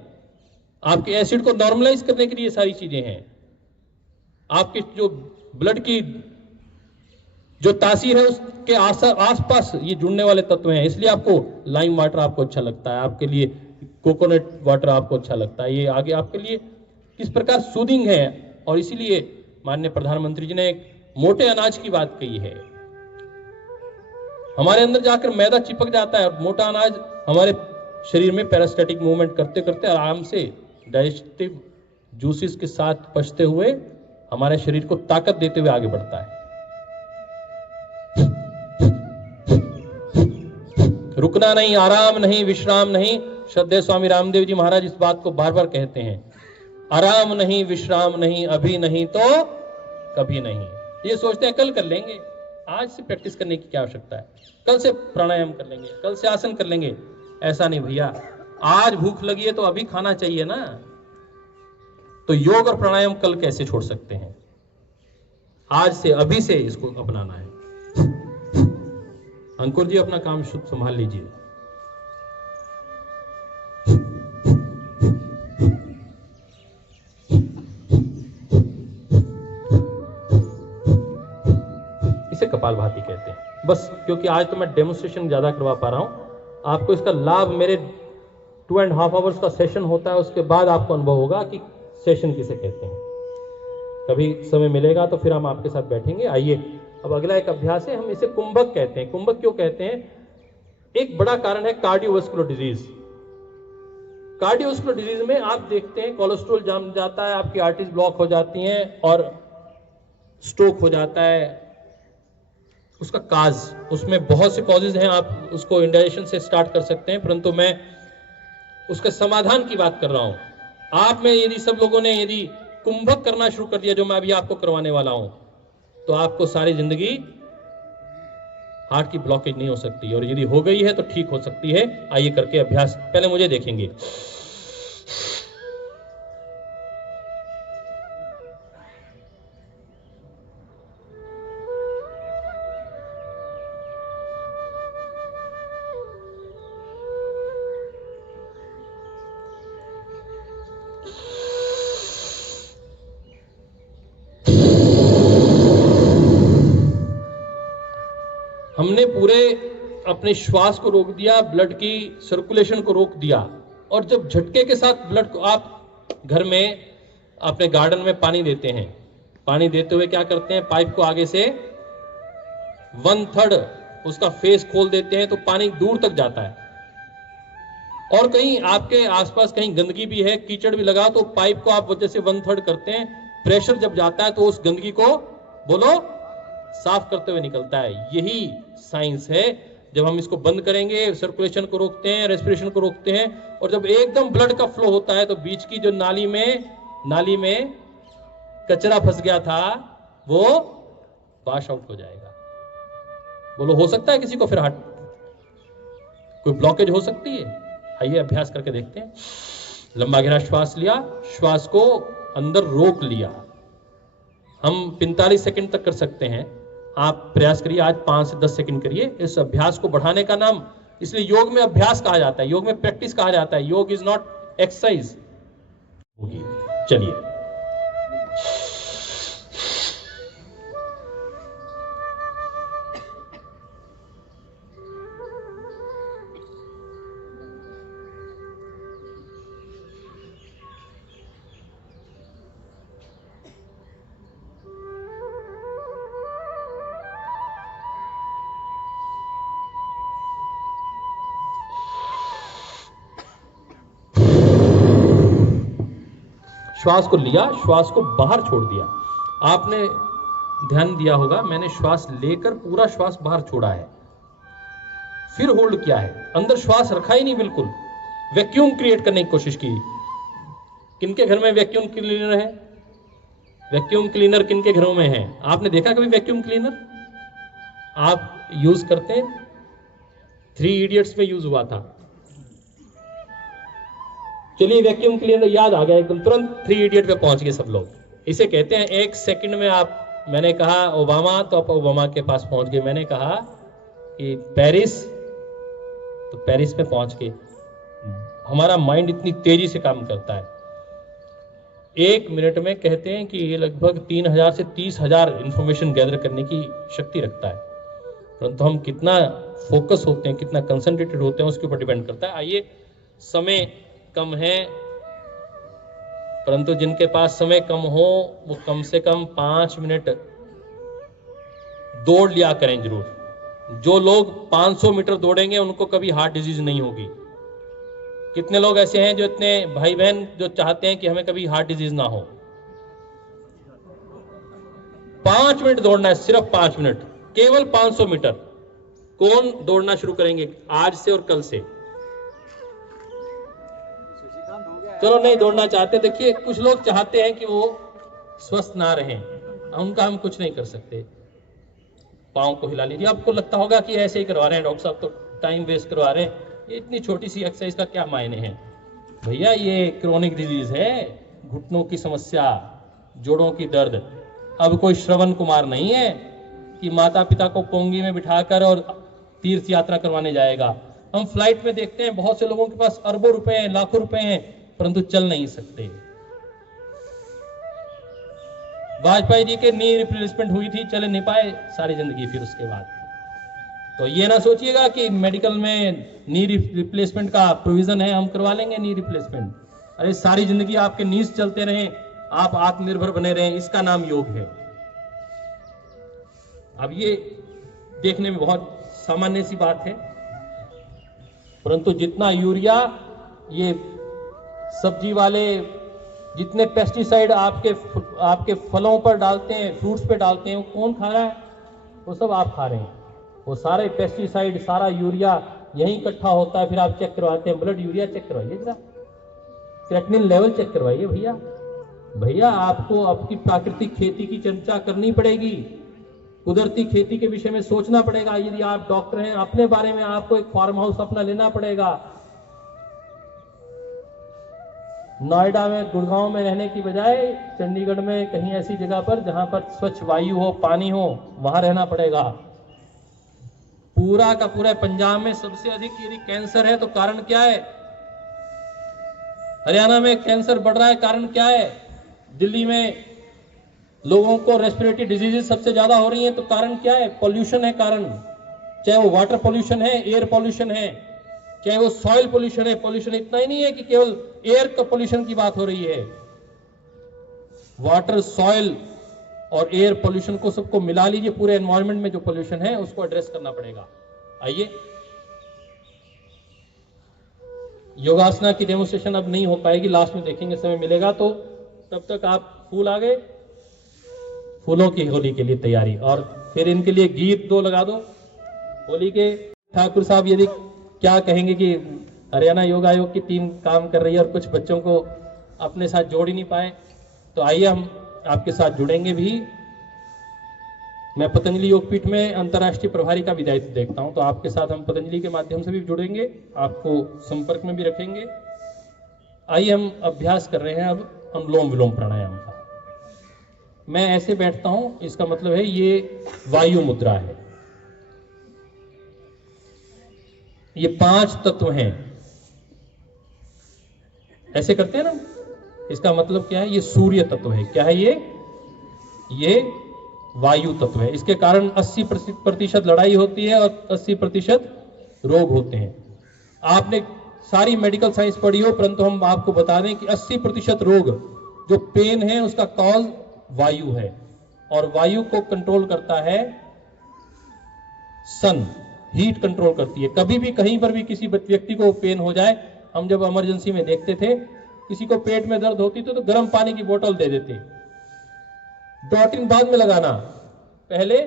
आपके एसिड को नॉर्मलाइज करने के लिए सारी चीजें हैं। आपके जो ब्लड की जो तासीर है उसके आसपास ये जुड़ने वाले तत्व हैं। इसलिए आपको लाइम वाटर आपको अच्छा लगता है, आपके लिए कोकोनट वाटर आपको अच्छा लगता है। ये आगे आपके लिए किस प्रकार सूदिंग है। और इसीलिए माननीय प्रधानमंत्री जी ने एक मोटे अनाज की बात कही है। हमारे अंदर जाकर मैदा चिपक जाता है, और मोटा अनाज हमारे शरीर में पैरास्टैटिक मूवमेंट करते करते आराम से डाइजेस्टिव जूसेस के साथ पचते हुए हमारे शरीर को ताकत देते हुए आगे बढ़ता है। रुकना नहीं, आराम नहीं, विश्राम नहीं। श्रद्धेय स्वामी रामदेव जी महाराज इस बात को बार बार कहते हैं, आराम नहीं, विश्राम नहीं, अभी नहीं तो कभी नहीं। ये सोचते हैं कल कर लेंगे, आज से प्रैक्टिस करने की क्या आवश्यकता है, कल से प्राणायाम कर लेंगे, कल से आसन कर लेंगे। ऐसा नहीं भैया, आज भूख लगी है तो अभी खाना चाहिए ना। तो योग और प्राणायाम कल कैसे छोड़ सकते हैं? आज से, अभी से इसको अपनाना है। अंकुर जी अपना काम शुद्ध संभाल लीजिए। इसे कपालभाति कहते हैं। बस क्योंकि आज तो मैं डेमोन्स्ट्रेशन ज्यादा करवा पा रहा हूं, आपको इसका लाभ मेरे 2.5 आवर्स का सेशन होता है, उसके बाद आपको अनुभव होगा कि सेशन किसे कहते हैं। कभी समय मिलेगा तो फिर हम आपके साथ बैठेंगे। आइए, अब अगला एक अभ्यास है, हम इसे कुंभक कहते हैं। कुंभक क्यों कहते हैं? एक बड़ा कारण है कार्डियोवास्कुलर डिजीज। कार्डियोवास्कुलर डिजीज में आप देखते हैं कोलेस्ट्रॉल जम जाता है, आपकी आर्टरीज ब्लॉक हो जाती हैं और स्ट्रोक हो जाता है। उसका काज, उसमें बहुत से कॉजेज हैं, आप उसको इंडाइजेशन से स्टार्ट कर सकते हैं, परंतु मैं उसके समाधान की बात कर रहा हूं। आप में यदि सब लोगों ने यदि कुंभक करना शुरू कर दिया, जो मैं अभी आपको करवाने वाला हूं, तो आपको सारी जिंदगी हार्ट की ब्लॉकेज नहीं हो सकती, और यदि हो गई है तो ठीक हो सकती है। आइए करके अभ्यास, पहले मुझे देखेंगे। हमने पूरे अपने श्वास को रोक दिया, ब्लड की सर्कुलेशन को रोक दिया, और जब झटके के साथ ब्लड को, आप घर में अपने गार्डन में पानी देते हैं, पानी देते हुए क्या करते हैं, पाइप को आगे से 1/3 उसका फेस खोल देते हैं, तो पानी दूर तक जाता है। और कहीं आपके आसपास कहीं गंदगी भी है, कीचड़ भी लगा, तो पाइप को आप वजह से 1/3 करते हैं, प्रेशर जब जाता है तो उस गंदगी को, बोलो, साफ करते हुए निकलता है। यही साइंस है। जब हम इसको बंद करेंगे, सर्कुलेशन को रोकते हैं, रेस्पिरेशन को रोकते हैं, और जब एकदम ब्लड का फ्लो होता है, तो बीच की जो नाली में कचरा फंस गया था, वो वॉश आउट हो जाएगा। बोलो, हो सकता है किसी को फिर हार्ट कोई ब्लॉकेज हो सकती है? आइए अभ्यास करके देखते हैं। लंबा गहरा श्वास लिया, श्वास को अंदर रोक लिया। हम 45 सेकंड तक कर सकते हैं। आप प्रयास करिए, आज 5 से 10 सेकंड करिए। इस अभ्यास को बढ़ाने का नाम, इसलिए योग में अभ्यास कहा जाता है, योग में प्रैक्टिस कहा जाता है। योग इज नॉट एक्सरसाइज। चलिए, श्वास को लिया, श्वास को बाहर छोड़ दिया। आपने ध्यान दिया होगा, मैंने श्वास लेकर पूरा श्वास बाहर छोड़ा है, फिर होल्ड किया है, अंदर श्वास रखा ही नहीं, बिल्कुल वैक्यूम क्रिएट करने की कोशिश की। किनके घर में वैक्यूम क्लीनर है? वैक्यूम क्लीनर किनके घरों में है? आपने देखा कभी वैक्यूम क्लीनर? आप यूज करते हैं? 3 इडियट्स में यूज हुआ था। चलिए, वैक्यूम क्लीनर याद आ गया एकदम, तुरंत 3 इडियट पे पहुंच गए सब लोग। इसे कहते हैं 1 सेकंड में आप, मैंने कहा ओबामा, तो आप ओबामा के पास पहुंच गए। मैंने कहा कि पेरिस, तो पेरिस में पहुंच गए। हमारा माइंड इतनी तेजी से काम करता है। 1 मिनट में कहते हैं कि ये लगभग 3000 से 30,000 इंफॉर्मेशन गैदर करने की शक्ति रखता है, परंतु हम कितना फोकस होते हैं, कितना कंसंट्रेटेड होते हैं, उसके ऊपर डिपेंड करता है। आइए, समय कम है, परंतु जिनके पास समय कम हो वो कम से कम 5 मिनट दौड़ लिया करें जरूर। जो लोग 500 मीटर दौड़ेंगे उनको कभी हार्ट डिजीज नहीं होगी। कितने लोग ऐसे हैं जो, इतने भाई बहन जो चाहते हैं कि हमें कभी हार्ट डिजीज ना हो? 5 मिनट दौड़ना है, सिर्फ 5 मिनट, केवल 500 मीटर। कौन दौड़ना शुरू करेंगे आज से और कल से? चलो, नहीं दौड़ना चाहते, देखिए कुछ लोग चाहते हैं कि वो स्वस्थ ना रहें, उनका हम कुछ नहीं कर सकते। पाँव को हिला लीजिए। आपको लगता होगा कि ऐसे ही करवा रहे हैं डॉक्टर साहब, तो टाइम वेस्ट करवा रहे हैं, ये इतनी छोटी सी एक्सरसाइज का क्या मायने हैं? भैया, ये क्रोनिक डिजीज है, घुटनों की समस्या, जोड़ों की दर्द। अब कोई श्रवण कुमार नहीं है कि माता पिता को पोंगी में बिठाकर और तीर्थ यात्रा करवाने जाएगा। हम फ्लाइट में देखते हैं बहुत से लोगों के पास अरबों रुपए हैं, लाखों रुपए हैं, परंतु चल नहीं सकते। वाजपेयी जी के नी रिप्लेसमेंट हुई थी, चल नहीं पाए सारी जिंदगी फिर उसके बाद। तो ये ना सोचिएगा कि मेडिकल में नी रिप्लेसमेंट का प्रोविजन है, हम करवा लेंगे नी रिप्लेसमेंट। अरे सारी जिंदगी आपके नीज चलते रहें, आप आत्मनिर्भर बने रहें, इसका नाम योग है। अब ये देखने में बहुत सामान्य सी बात है, परंतु जितना यूरिया ये सब्जी वाले जितने पेस्टिसाइड आपके फलों पर डालते हैं, फ्रूट्स पे डालते हैं, वो कौन खा रहा है? वो सब आप खा रहे हैं। वो सारे पेस्टिसाइड, सारा यूरिया यहीं इकट्ठा होता है, फिर आप चेक करवाते हैं, ब्लड यूरिया चेक करवाइए जरा, क्रेटिनिन लेवल चेक करवाइए। भैया आपको आपकी प्राकृतिक खेती की चर्चा करनी पड़ेगी, कुदरती खेती के विषय में सोचना पड़ेगा। यदि आप डॉक्टर हैं, अपने बारे में आपको एक फार्म हाउस अपना लेना पड़ेगा। नोएडा में, गुड़गांव में रहने की बजाय चंडीगढ़ में कहीं ऐसी जगह पर जहां पर स्वच्छ वायु हो, पानी हो, वहां रहना पड़ेगा। पूरा का पूरा पंजाब में सबसे अधिक यदि कैंसर है तो कारण क्या है? हरियाणा में कैंसर बढ़ रहा है, कारण क्या है? दिल्ली में लोगों को रेस्पिरेटरी डिजीजेस सबसे ज्यादा हो रही हैं, तो कारण क्या है? पॉल्यूशन है कारण। चाहे वो वाटर पॉल्यूशन है, एयर पॉल्यूशन है, चाहे वो सॉइल पॉल्यूशन है। पॉल्यूशन इतना ही नहीं है कि केवल एयर का पॉल्यूशन की बात हो रही है, वाटर, सॉइल और एयर पॉल्यूशन को सबको मिला लीजिए, पूरे एनवायरनमेंट में जो पॉल्यूशन है उसको एड्रेस करना पड़ेगा। आइए, योगासना की डेमोस्ट्रेशन अब नहीं हो पाएगी, लास्ट में देखेंगे, समय मिलेगा तो। तब तक आप फूल आ गए, फूलों की होली के लिए तैयारी, और फिर इनके लिए गीत 2 लगा दो होली के। ठाकुर साहब यदि क्या कहेंगे कि हरियाणा योग आयोग की टीम काम कर रही है और कुछ बच्चों को अपने साथ जोड़ ही नहीं पाए, तो आइए हम आपके साथ जुड़ेंगे भी। मैं पतंजलि योगपीठ में अंतर्राष्ट्रीय प्रभारी का भी दायित्व देखता हूं, तो आपके साथ हम पतंजलि के माध्यम से भी जुड़ेंगे, आपको संपर्क में भी रखेंगे। आइए, हम अभ्यास कर रहे हैं अब अनुलोम विलोम प्राणायाम का। मैं ऐसे बैठता हूं, इसका मतलब है ये वायु मुद्रा है। ये 5 तत्व हैं, ऐसे करते हैं ना, इसका मतलब क्या है? ये सूर्य तत्व है। क्या है ये वायु तत्व है। इसके कारण 80% लड़ाई होती है और 80% रोग होते हैं। आपने सारी मेडिकल साइंस पढ़ी हो, परंतु हम आपको बता दें कि 80% रोग जो पेन है उसका कॉज वायु है, और वायु को कंट्रोल करता है सन, हीट कंट्रोल करती है। कभी भी कहीं पर भी किसी व्यक्ति को पेन हो जाए, हम जब इमरजेंसी में देखते थे, किसी को पेट में दर्द होती तो गर्म पानी की बोतल दे देते, डॉटिन बाद में लगाना पहले,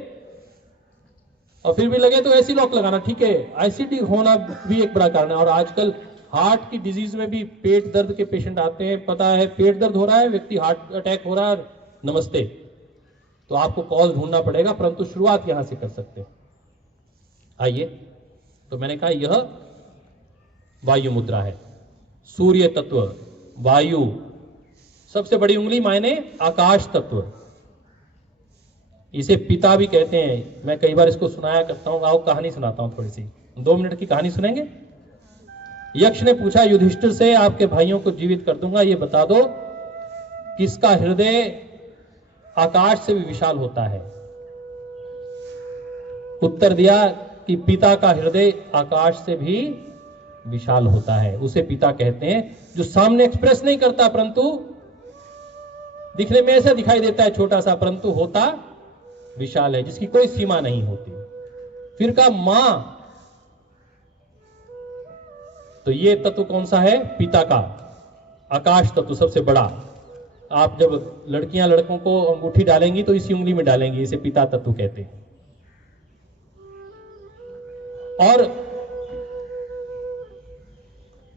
और फिर भी लगे तो एसी लॉक लगाना, ठीक है। आईसीडी होना भी एक बड़ा कारण है। और आजकल हार्ट की डिजीज में भी पेट दर्द के पेशेंट आते हैं। पता है पेट दर्द हो रहा है, व्यक्ति हार्ट अटैक हो रहा है, नमस्ते, तो आपको कॉज ढूंढना पड़ेगा, परंतु शुरुआत यहां से कर सकते हैं। आइए, तो मैंने कहा यह वायु मुद्रा है। सूर्य तत्व, वायु, सबसे बड़ी उंगली मायने आकाश तत्व, इसे पिता भी कहते हैं। मैं कई बार इसको सुनाया करता हूं, आओ कहानी सुनाता हूं थोड़ी सी, 2 मिनट की कहानी सुनेंगे। यक्ष ने पूछा युधिष्ठिर से, आपके भाइयों को जीवित कर दूंगा, ये बता दो किसका हृदय आकाश से भी विशाल होता है? उत्तर दिया कि पिता का हृदय आकाश से भी विशाल होता है। उसे पिता कहते हैं, जो सामने एक्सप्रेस नहीं करता, परंतु दिखने में ऐसा दिखाई देता है छोटा सा, परंतु होता विशाल है, जिसकी कोई सीमा नहीं होती। फिर कहा मां, तो ये तत्व कौन सा है? पिता का, आकाश तत्व सबसे बड़ा। आप जब लड़कियां लड़कों को अंगूठी डालेंगी तो इसी उंगली में डालेंगी, इसे पिता तत्व कहते हैं। और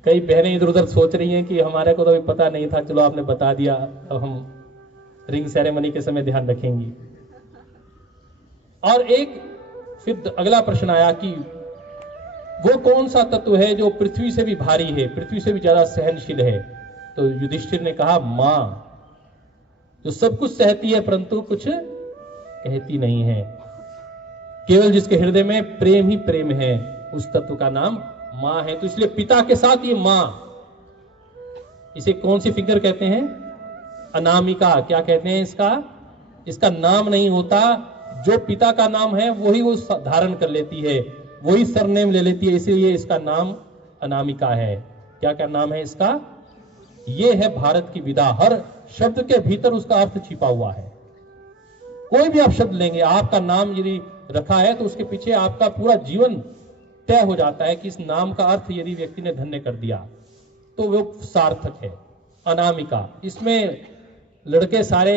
कई बहनें इधर उधर सोच रही हैं कि हमारे को तो अभी पता नहीं था, चलो आपने बता दिया, अब हम रिंग सेरेमनी के समय ध्यान रखेंगी। और एक फिर अगला प्रश्न आया कि वो कौन सा तत्व है जो पृथ्वी से भी भारी है, पृथ्वी से भी ज्यादा सहनशील है? तो युधिष्ठिर ने कहा मां, जो सब कुछ सहती है परंतु कुछ कहती नहीं है, केवल जिसके हृदय में प्रेम ही प्रेम है, उस तत्व का नाम मां है। तो इसलिए पिता के साथ ये मां, इसे कौन सी फिगर कहते हैं? अनामिका। क्या कहते हैं इसका नाम नहीं होता, जो पिता का नाम है वही वो धारण कर लेती है। वही सरनेम ले लेती है, इसलिए इसका नाम अनामिका है। क्या क्या नाम है इसका? ये है भारत की विदा। हर शब्द के भीतर उसका अर्थ छिपा हुआ है। कोई भी आप शब्द लेंगे, आपका नाम यदि रखा है तो उसके पीछे आपका पूरा जीवन तय हो जाता है कि इस नाम का अर्थ यदि व्यक्ति ने धन्य कर दिया तो वो सार्थक है। अनामिका, इसमें लड़के सारे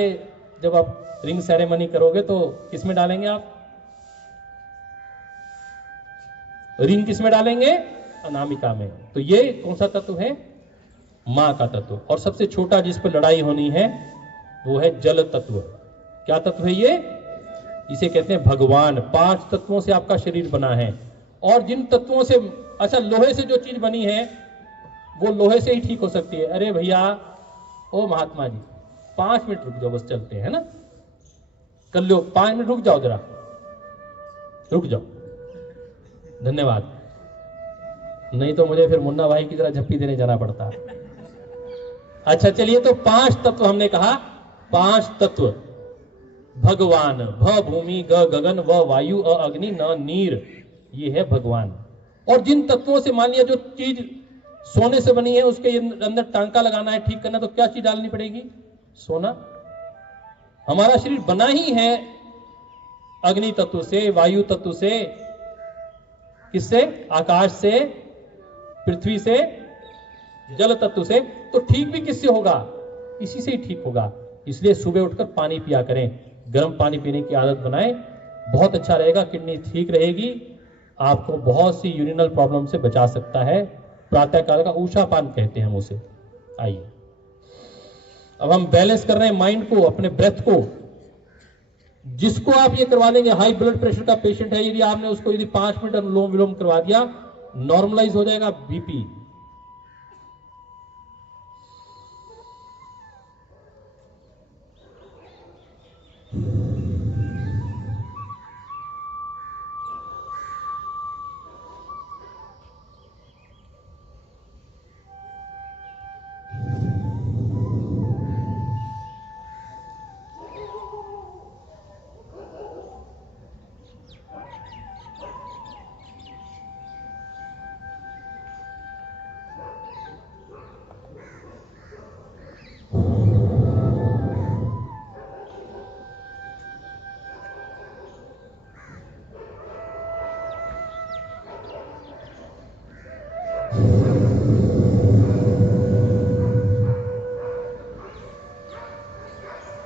जब आप रिंग सेरेमनी करोगे तो किसमें डालेंगे आप? रिंग किसमें डालेंगे? अनामिका में। तो ये कौन सा तत्व है? मां का तत्व। और सबसे छोटा जिस पर लड़ाई होनी है वो है जल तत्व। क्या तत्व है ये? इसे कहते हैं भगवान। 5 तत्वों से आपका शरीर बना है, और जिन तत्वों से, अच्छा लोहे से जो चीज बनी है वो लोहे से ही ठीक हो सकती है। अरे भैया, ओ महात्मा जी 5 मिनट रुक जाओ, बस चलते हैं ना, कर लो 5 मिनट रुक जाओ, जरा रुक जाओ, धन्यवाद। नहीं तो मुझे फिर मुन्ना भाई की तरह झप्पी देने जाना पड़ता। अच्छा चलिए, तो 5 तत्व हमने कहा। 5 तत्व भगवान। भ भूमि, ग गगन, व वायु, अ अग्नि, न नीर। ये है भगवान। और जिन तत्वों से, मान लिया जो चीज सोने से बनी है उसके अंदर टांका लगाना है, ठीक करना, तो क्या चीज डालनी पड़ेगी? सोना। हमारा शरीर बना ही है अग्नि तत्व से, वायु तत्व से, किससे? आकाश से, पृथ्वी से, जल तत्व से। तो ठीक भी किससे होगा? इसी से ही ठीक होगा। इसलिए सुबह उठकर पानी पिया करें, गर्म पानी पीने की आदत बनाएं, बहुत अच्छा रहेगा। किडनी ठीक रहेगी, आपको बहुत सी यूरिनल प्रॉब्लम से बचा सकता है। प्रातःकाल का ऊषापान कहते हैं हम उसे। आइए अब हम बैलेंस कर रहे हैं माइंड को, अपने ब्रेथ को। जिसको आप ये करवा लेंगे, हाई ब्लड प्रेशर का पेशेंट है, यदि आपने उसको यदि 5 मिनट अनुलोम विलोम करवा दिया, नॉर्मलाइज हो जाएगा बीपी।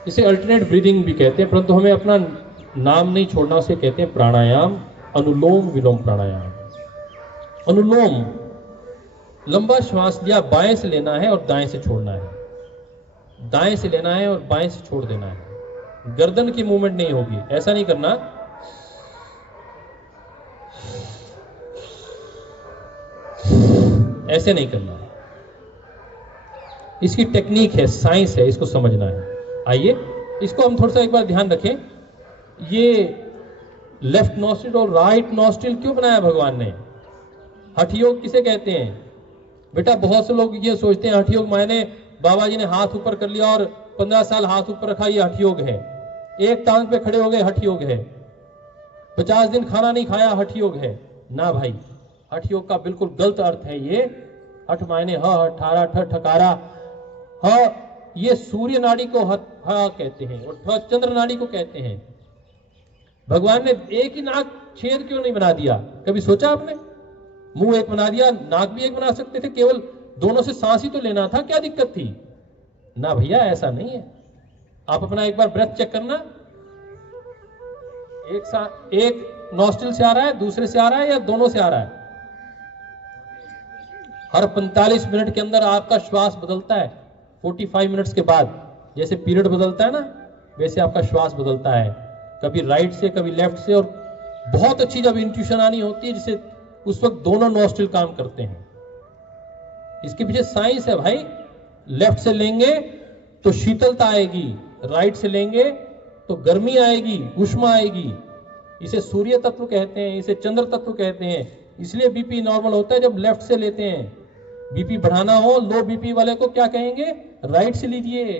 इसे अल्टरनेट ब्रीदिंग भी कहते हैं, परंतु हमें अपना नाम नहीं छोड़ना, उसे कहते हैं प्राणायाम, अनुलोम विलोम प्राणायाम। अनुलोम, लंबा श्वास लिया, बाएं से लेना है और दाएं से छोड़ना है, दाएं से लेना है और बाएं से छोड़ देना है। गर्दन की मूवमेंट नहीं होगी, ऐसा नहीं करना। ऐसे नहीं करना। इसकी टेक्निक है, साइंस है, इसको समझना है। आइए इसको हम थोड़ा सा एक बार ध्यान रखें। ये लेफ्ट नॉस्ट्रिल और राइट नॉस्ट्रिल क्यों बनाया भगवान ने? हठ योग किसे कहते हैं? बेटा बहुत से लोग ये सोचते हैं हठ योग मायने बाबा जी ने हाथ ऊपर कर लिया और 15 साल हाथ ऊपर रखा, ये हठ योग है। एक टांग पे खड़े हो गए, हठ योग है। 50 दिन खाना नहीं खाया, हठ योग है। ना भाई, हठ योग का बिल्कुल गलत अर्थ है ये। हठ मायने हठारा, ठकारा। ह ये सूर्य नाड़ी को ह कहते हैं और ठ चंद्र नाड़ी को कहते हैं। भगवान ने एक ही नाक छेद क्यों नहीं बना दिया? कभी सोचा आपने? मुंह एक बना दिया, नाक भी एक बना सकते थे, केवल दोनों से सांस ही तो लेना था, क्या दिक्कत थी? ना भैया, ऐसा नहीं है। आप अपना एक बार ब्रेथ चेक करना, एक नॉस्ट्रिल से आ रहा है, दूसरे से आ रहा है, या दोनों से आ रहा है? हर 45 मिनट के अंदर आपका श्वास बदलता है। 45 मिनट्स के बाद जैसे पीरियड बदलता है ना, वैसे आपका श्वास बदलता है, कभी राइट से कभी लेफ्ट से। और बहुत अच्छी जब इंट्यूशन आनी होती है, जिसे उस वक्त दोनों नॉस्ट्रिल काम करते हैं। इसके पीछे साइंस है भाई। लेफ्ट से लेंगे तो शीतलता आएगी, राइट से लेंगे तो गर्मी आएगी, उष्मा आएगी। इसे सूर्य तत्व कहते हैं, इसे चंद्र तत्व कहते हैं। इसलिए बीपी नॉर्मल होता है जब लेफ्ट से लेते हैं। बीपी बढ़ाना हो, लो बीपी वाले को क्या कहेंगे? राइट से लीजिए।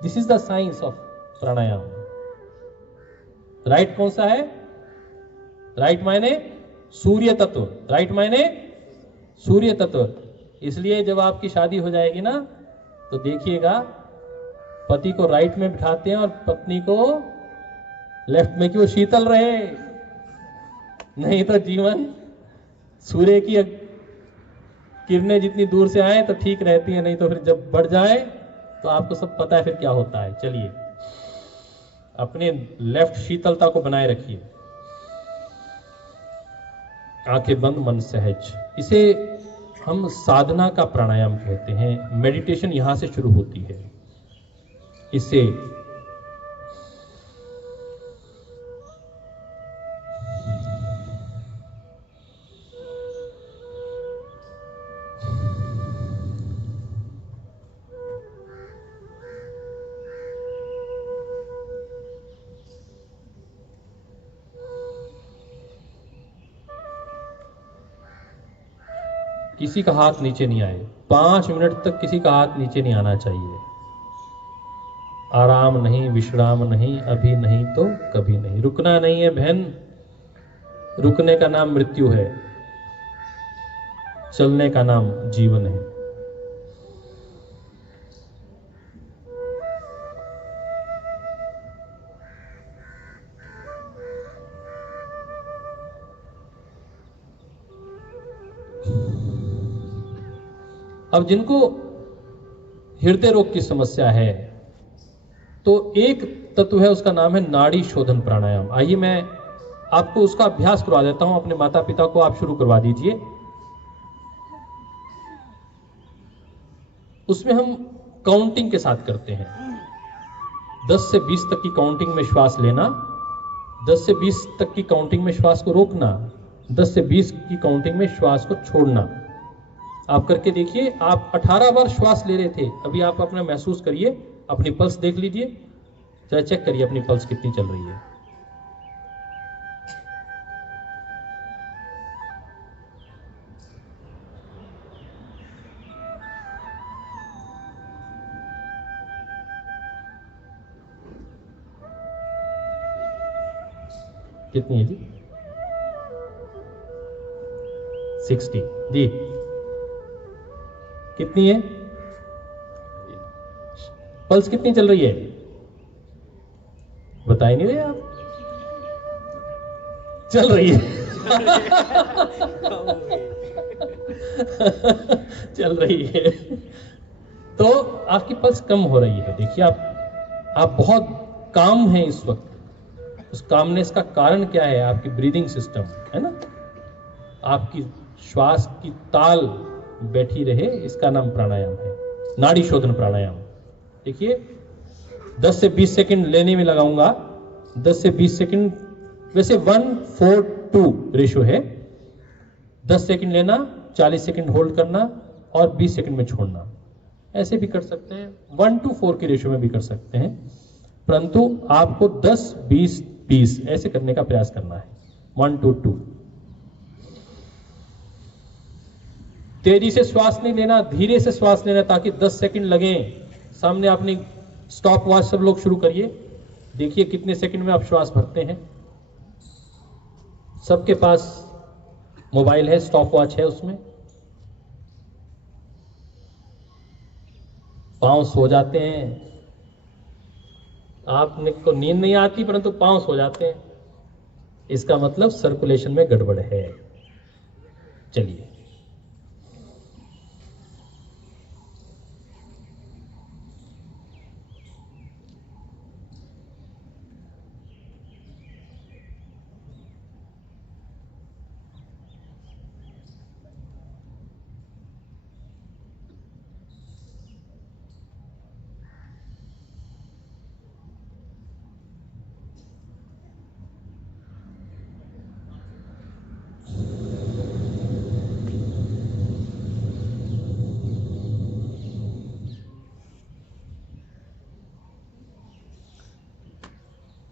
This is the science of pranayama. Right कौन सा है? राइट मायने सूर्य तत्व, राइट मायने सूर्य तत्व। इसलिए जब आपकी शादी हो जाएगी ना तो देखिएगा, पति को राइट में बिठाते हैं और पत्नी को लेफ्ट में, कि वो शीतल रहे। नहीं तो जीवन, सूर्य की किरणें जितनी दूर से आए तो ठीक रहती है, नहीं तो फिर जब बढ़ जाए तो आपको सब पता है फिर क्या होता है। चलिए, अपने लेफ्ट शीतलता को बनाए रखिए। आंखें बंद, मन सहज। इसे हम साधना का प्राणायाम कहते हैं। मेडिटेशन यहां से शुरू होती है। इसे किसी का हाथ नीचे नहीं आए, 5 मिनट तक किसी का हाथ नीचे नहीं आना चाहिए। आराम नहीं, विश्राम नहीं, अभी नहीं तो कभी नहीं। रुकना नहीं है बहन, रुकने का नाम मृत्यु है, चलने का नाम जीवन है। अब जिनको हृदय रोग की समस्या है तो एक तत्व है, उसका नाम है नाड़ी शोधन प्राणायाम। आइए मैं आपको उसका अभ्यास करवा देता हूं। अपने माता पिता को आप शुरू करवा दीजिए। उसमें हम काउंटिंग के साथ करते हैं। 10 से 20 तक की काउंटिंग में श्वास लेना, 10 से 20 तक की काउंटिंग में श्वास को रोकना, 10 से 20 की काउंटिंग में श्वास को छोड़ना। आप करके देखिए। आप 18 बार श्वास ले रहे थे, अभी आप अपना महसूस करिए। अपनी पल्स देख लीजिए, जरा चेक करिए अपनी पल्स कितनी चल रही है। कितनी है जी? 60 जी। कितनी है? पल्स कितनी चल रही है? बता ही नहीं रहे आप। चल रही है। चल रही है। तो आपकी पल्स कम हो रही है। देखिए, आप बहुत काम हैं इस वक्त। उस कामनेस का कारण क्या है? आपकी ब्रीदिंग सिस्टम है ना, आपकी श्वास की ताल बैठी रहे, इसका नाम प्राणायाम है, नाड़ी शोधन प्राणायाम। देखिए, 10 से 20 सेकंड लेने में लगाऊंगा। 10 से 20 सेकंड, वैसे 1-4-2 रेशो है। 10 सेकंड लेना, 40 सेकंड होल्ड करना और 20 सेकंड में छोड़ना। ऐसे भी कर सकते हैं, 1-4 के रेशो में भी कर सकते हैं, परंतु आपको 10-20-20 ऐसे करने का प्रयास करना है। 1-2 तेजी से श्वास नहीं लेना, धीरे से श्वास लेना, ताकि 10 सेकंड लगे। सामने अपनी स्टॉप वॉच सब लोग शुरू करिए। देखिए कितने सेकंड में आप श्वास भरते हैं। सबके पास मोबाइल है, स्टॉप वॉच है, उसमें पांव सो जाते हैं। आपको नींद नहीं आती परंतु पांव सो जाते हैं, इसका मतलब सर्कुलेशन में गड़बड़ है। चलिए,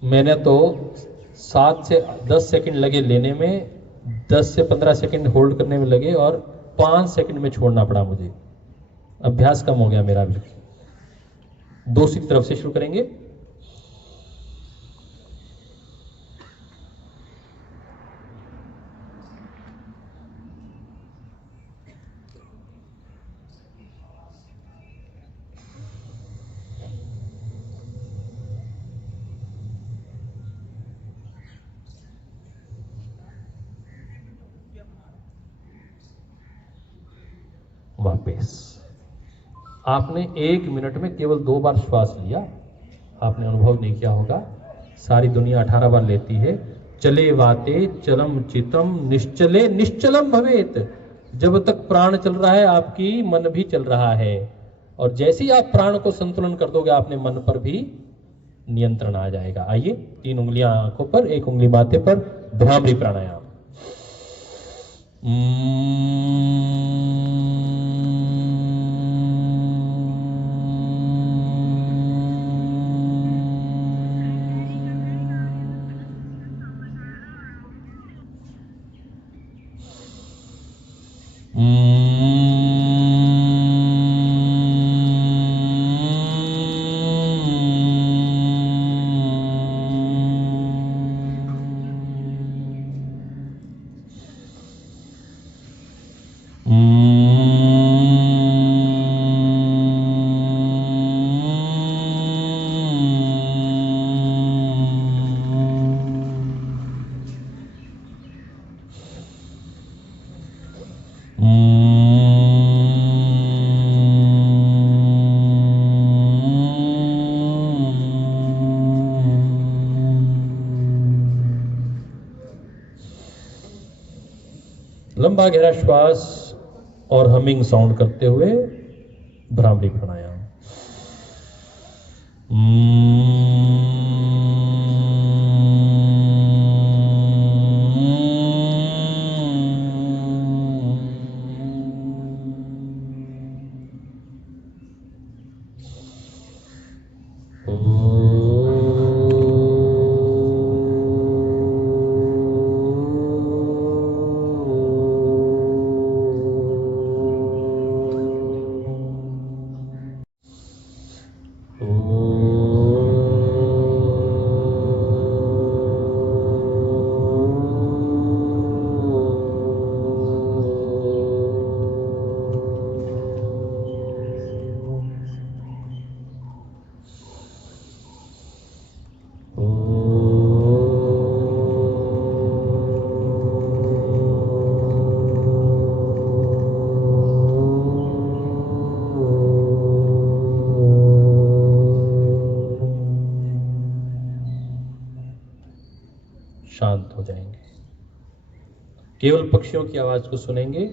मैंने तो 7 से 10 सेकंड लगे लेने में, 10 से 15 सेकंड होल्ड करने में लगे और 5 सेकंड में छोड़ना पड़ा मुझे। अभ्यास कम हो गया मेरा भी। दूसरी तरफ से शुरू करेंगे। स्पेस। आपने 1 मिनट में केवल 2 बार श्वास लिया, आपने अनुभव नहीं किया होगा। सारी दुनिया 18 बार लेती है। चले वाते चलम चितम निश्चले निश्चलम भवेत। जब तक प्राण चल रहा है आपकी मन भी चल रहा है, और जैसे ही आप प्राण को संतुलन कर दोगे आपने मन पर भी नियंत्रण आ जाएगा। आइए, 3 उंगलियां आंखों पर, 1 उंगली माथे पर, भ्रामरी प्राणायाम। लंबा गहरा श्वास और हमिंग साउंड करते हुए भ्रामरी प्राणायाम। शांत हो जाएंगे, केवल पक्षियों की आवाज को सुनेंगे।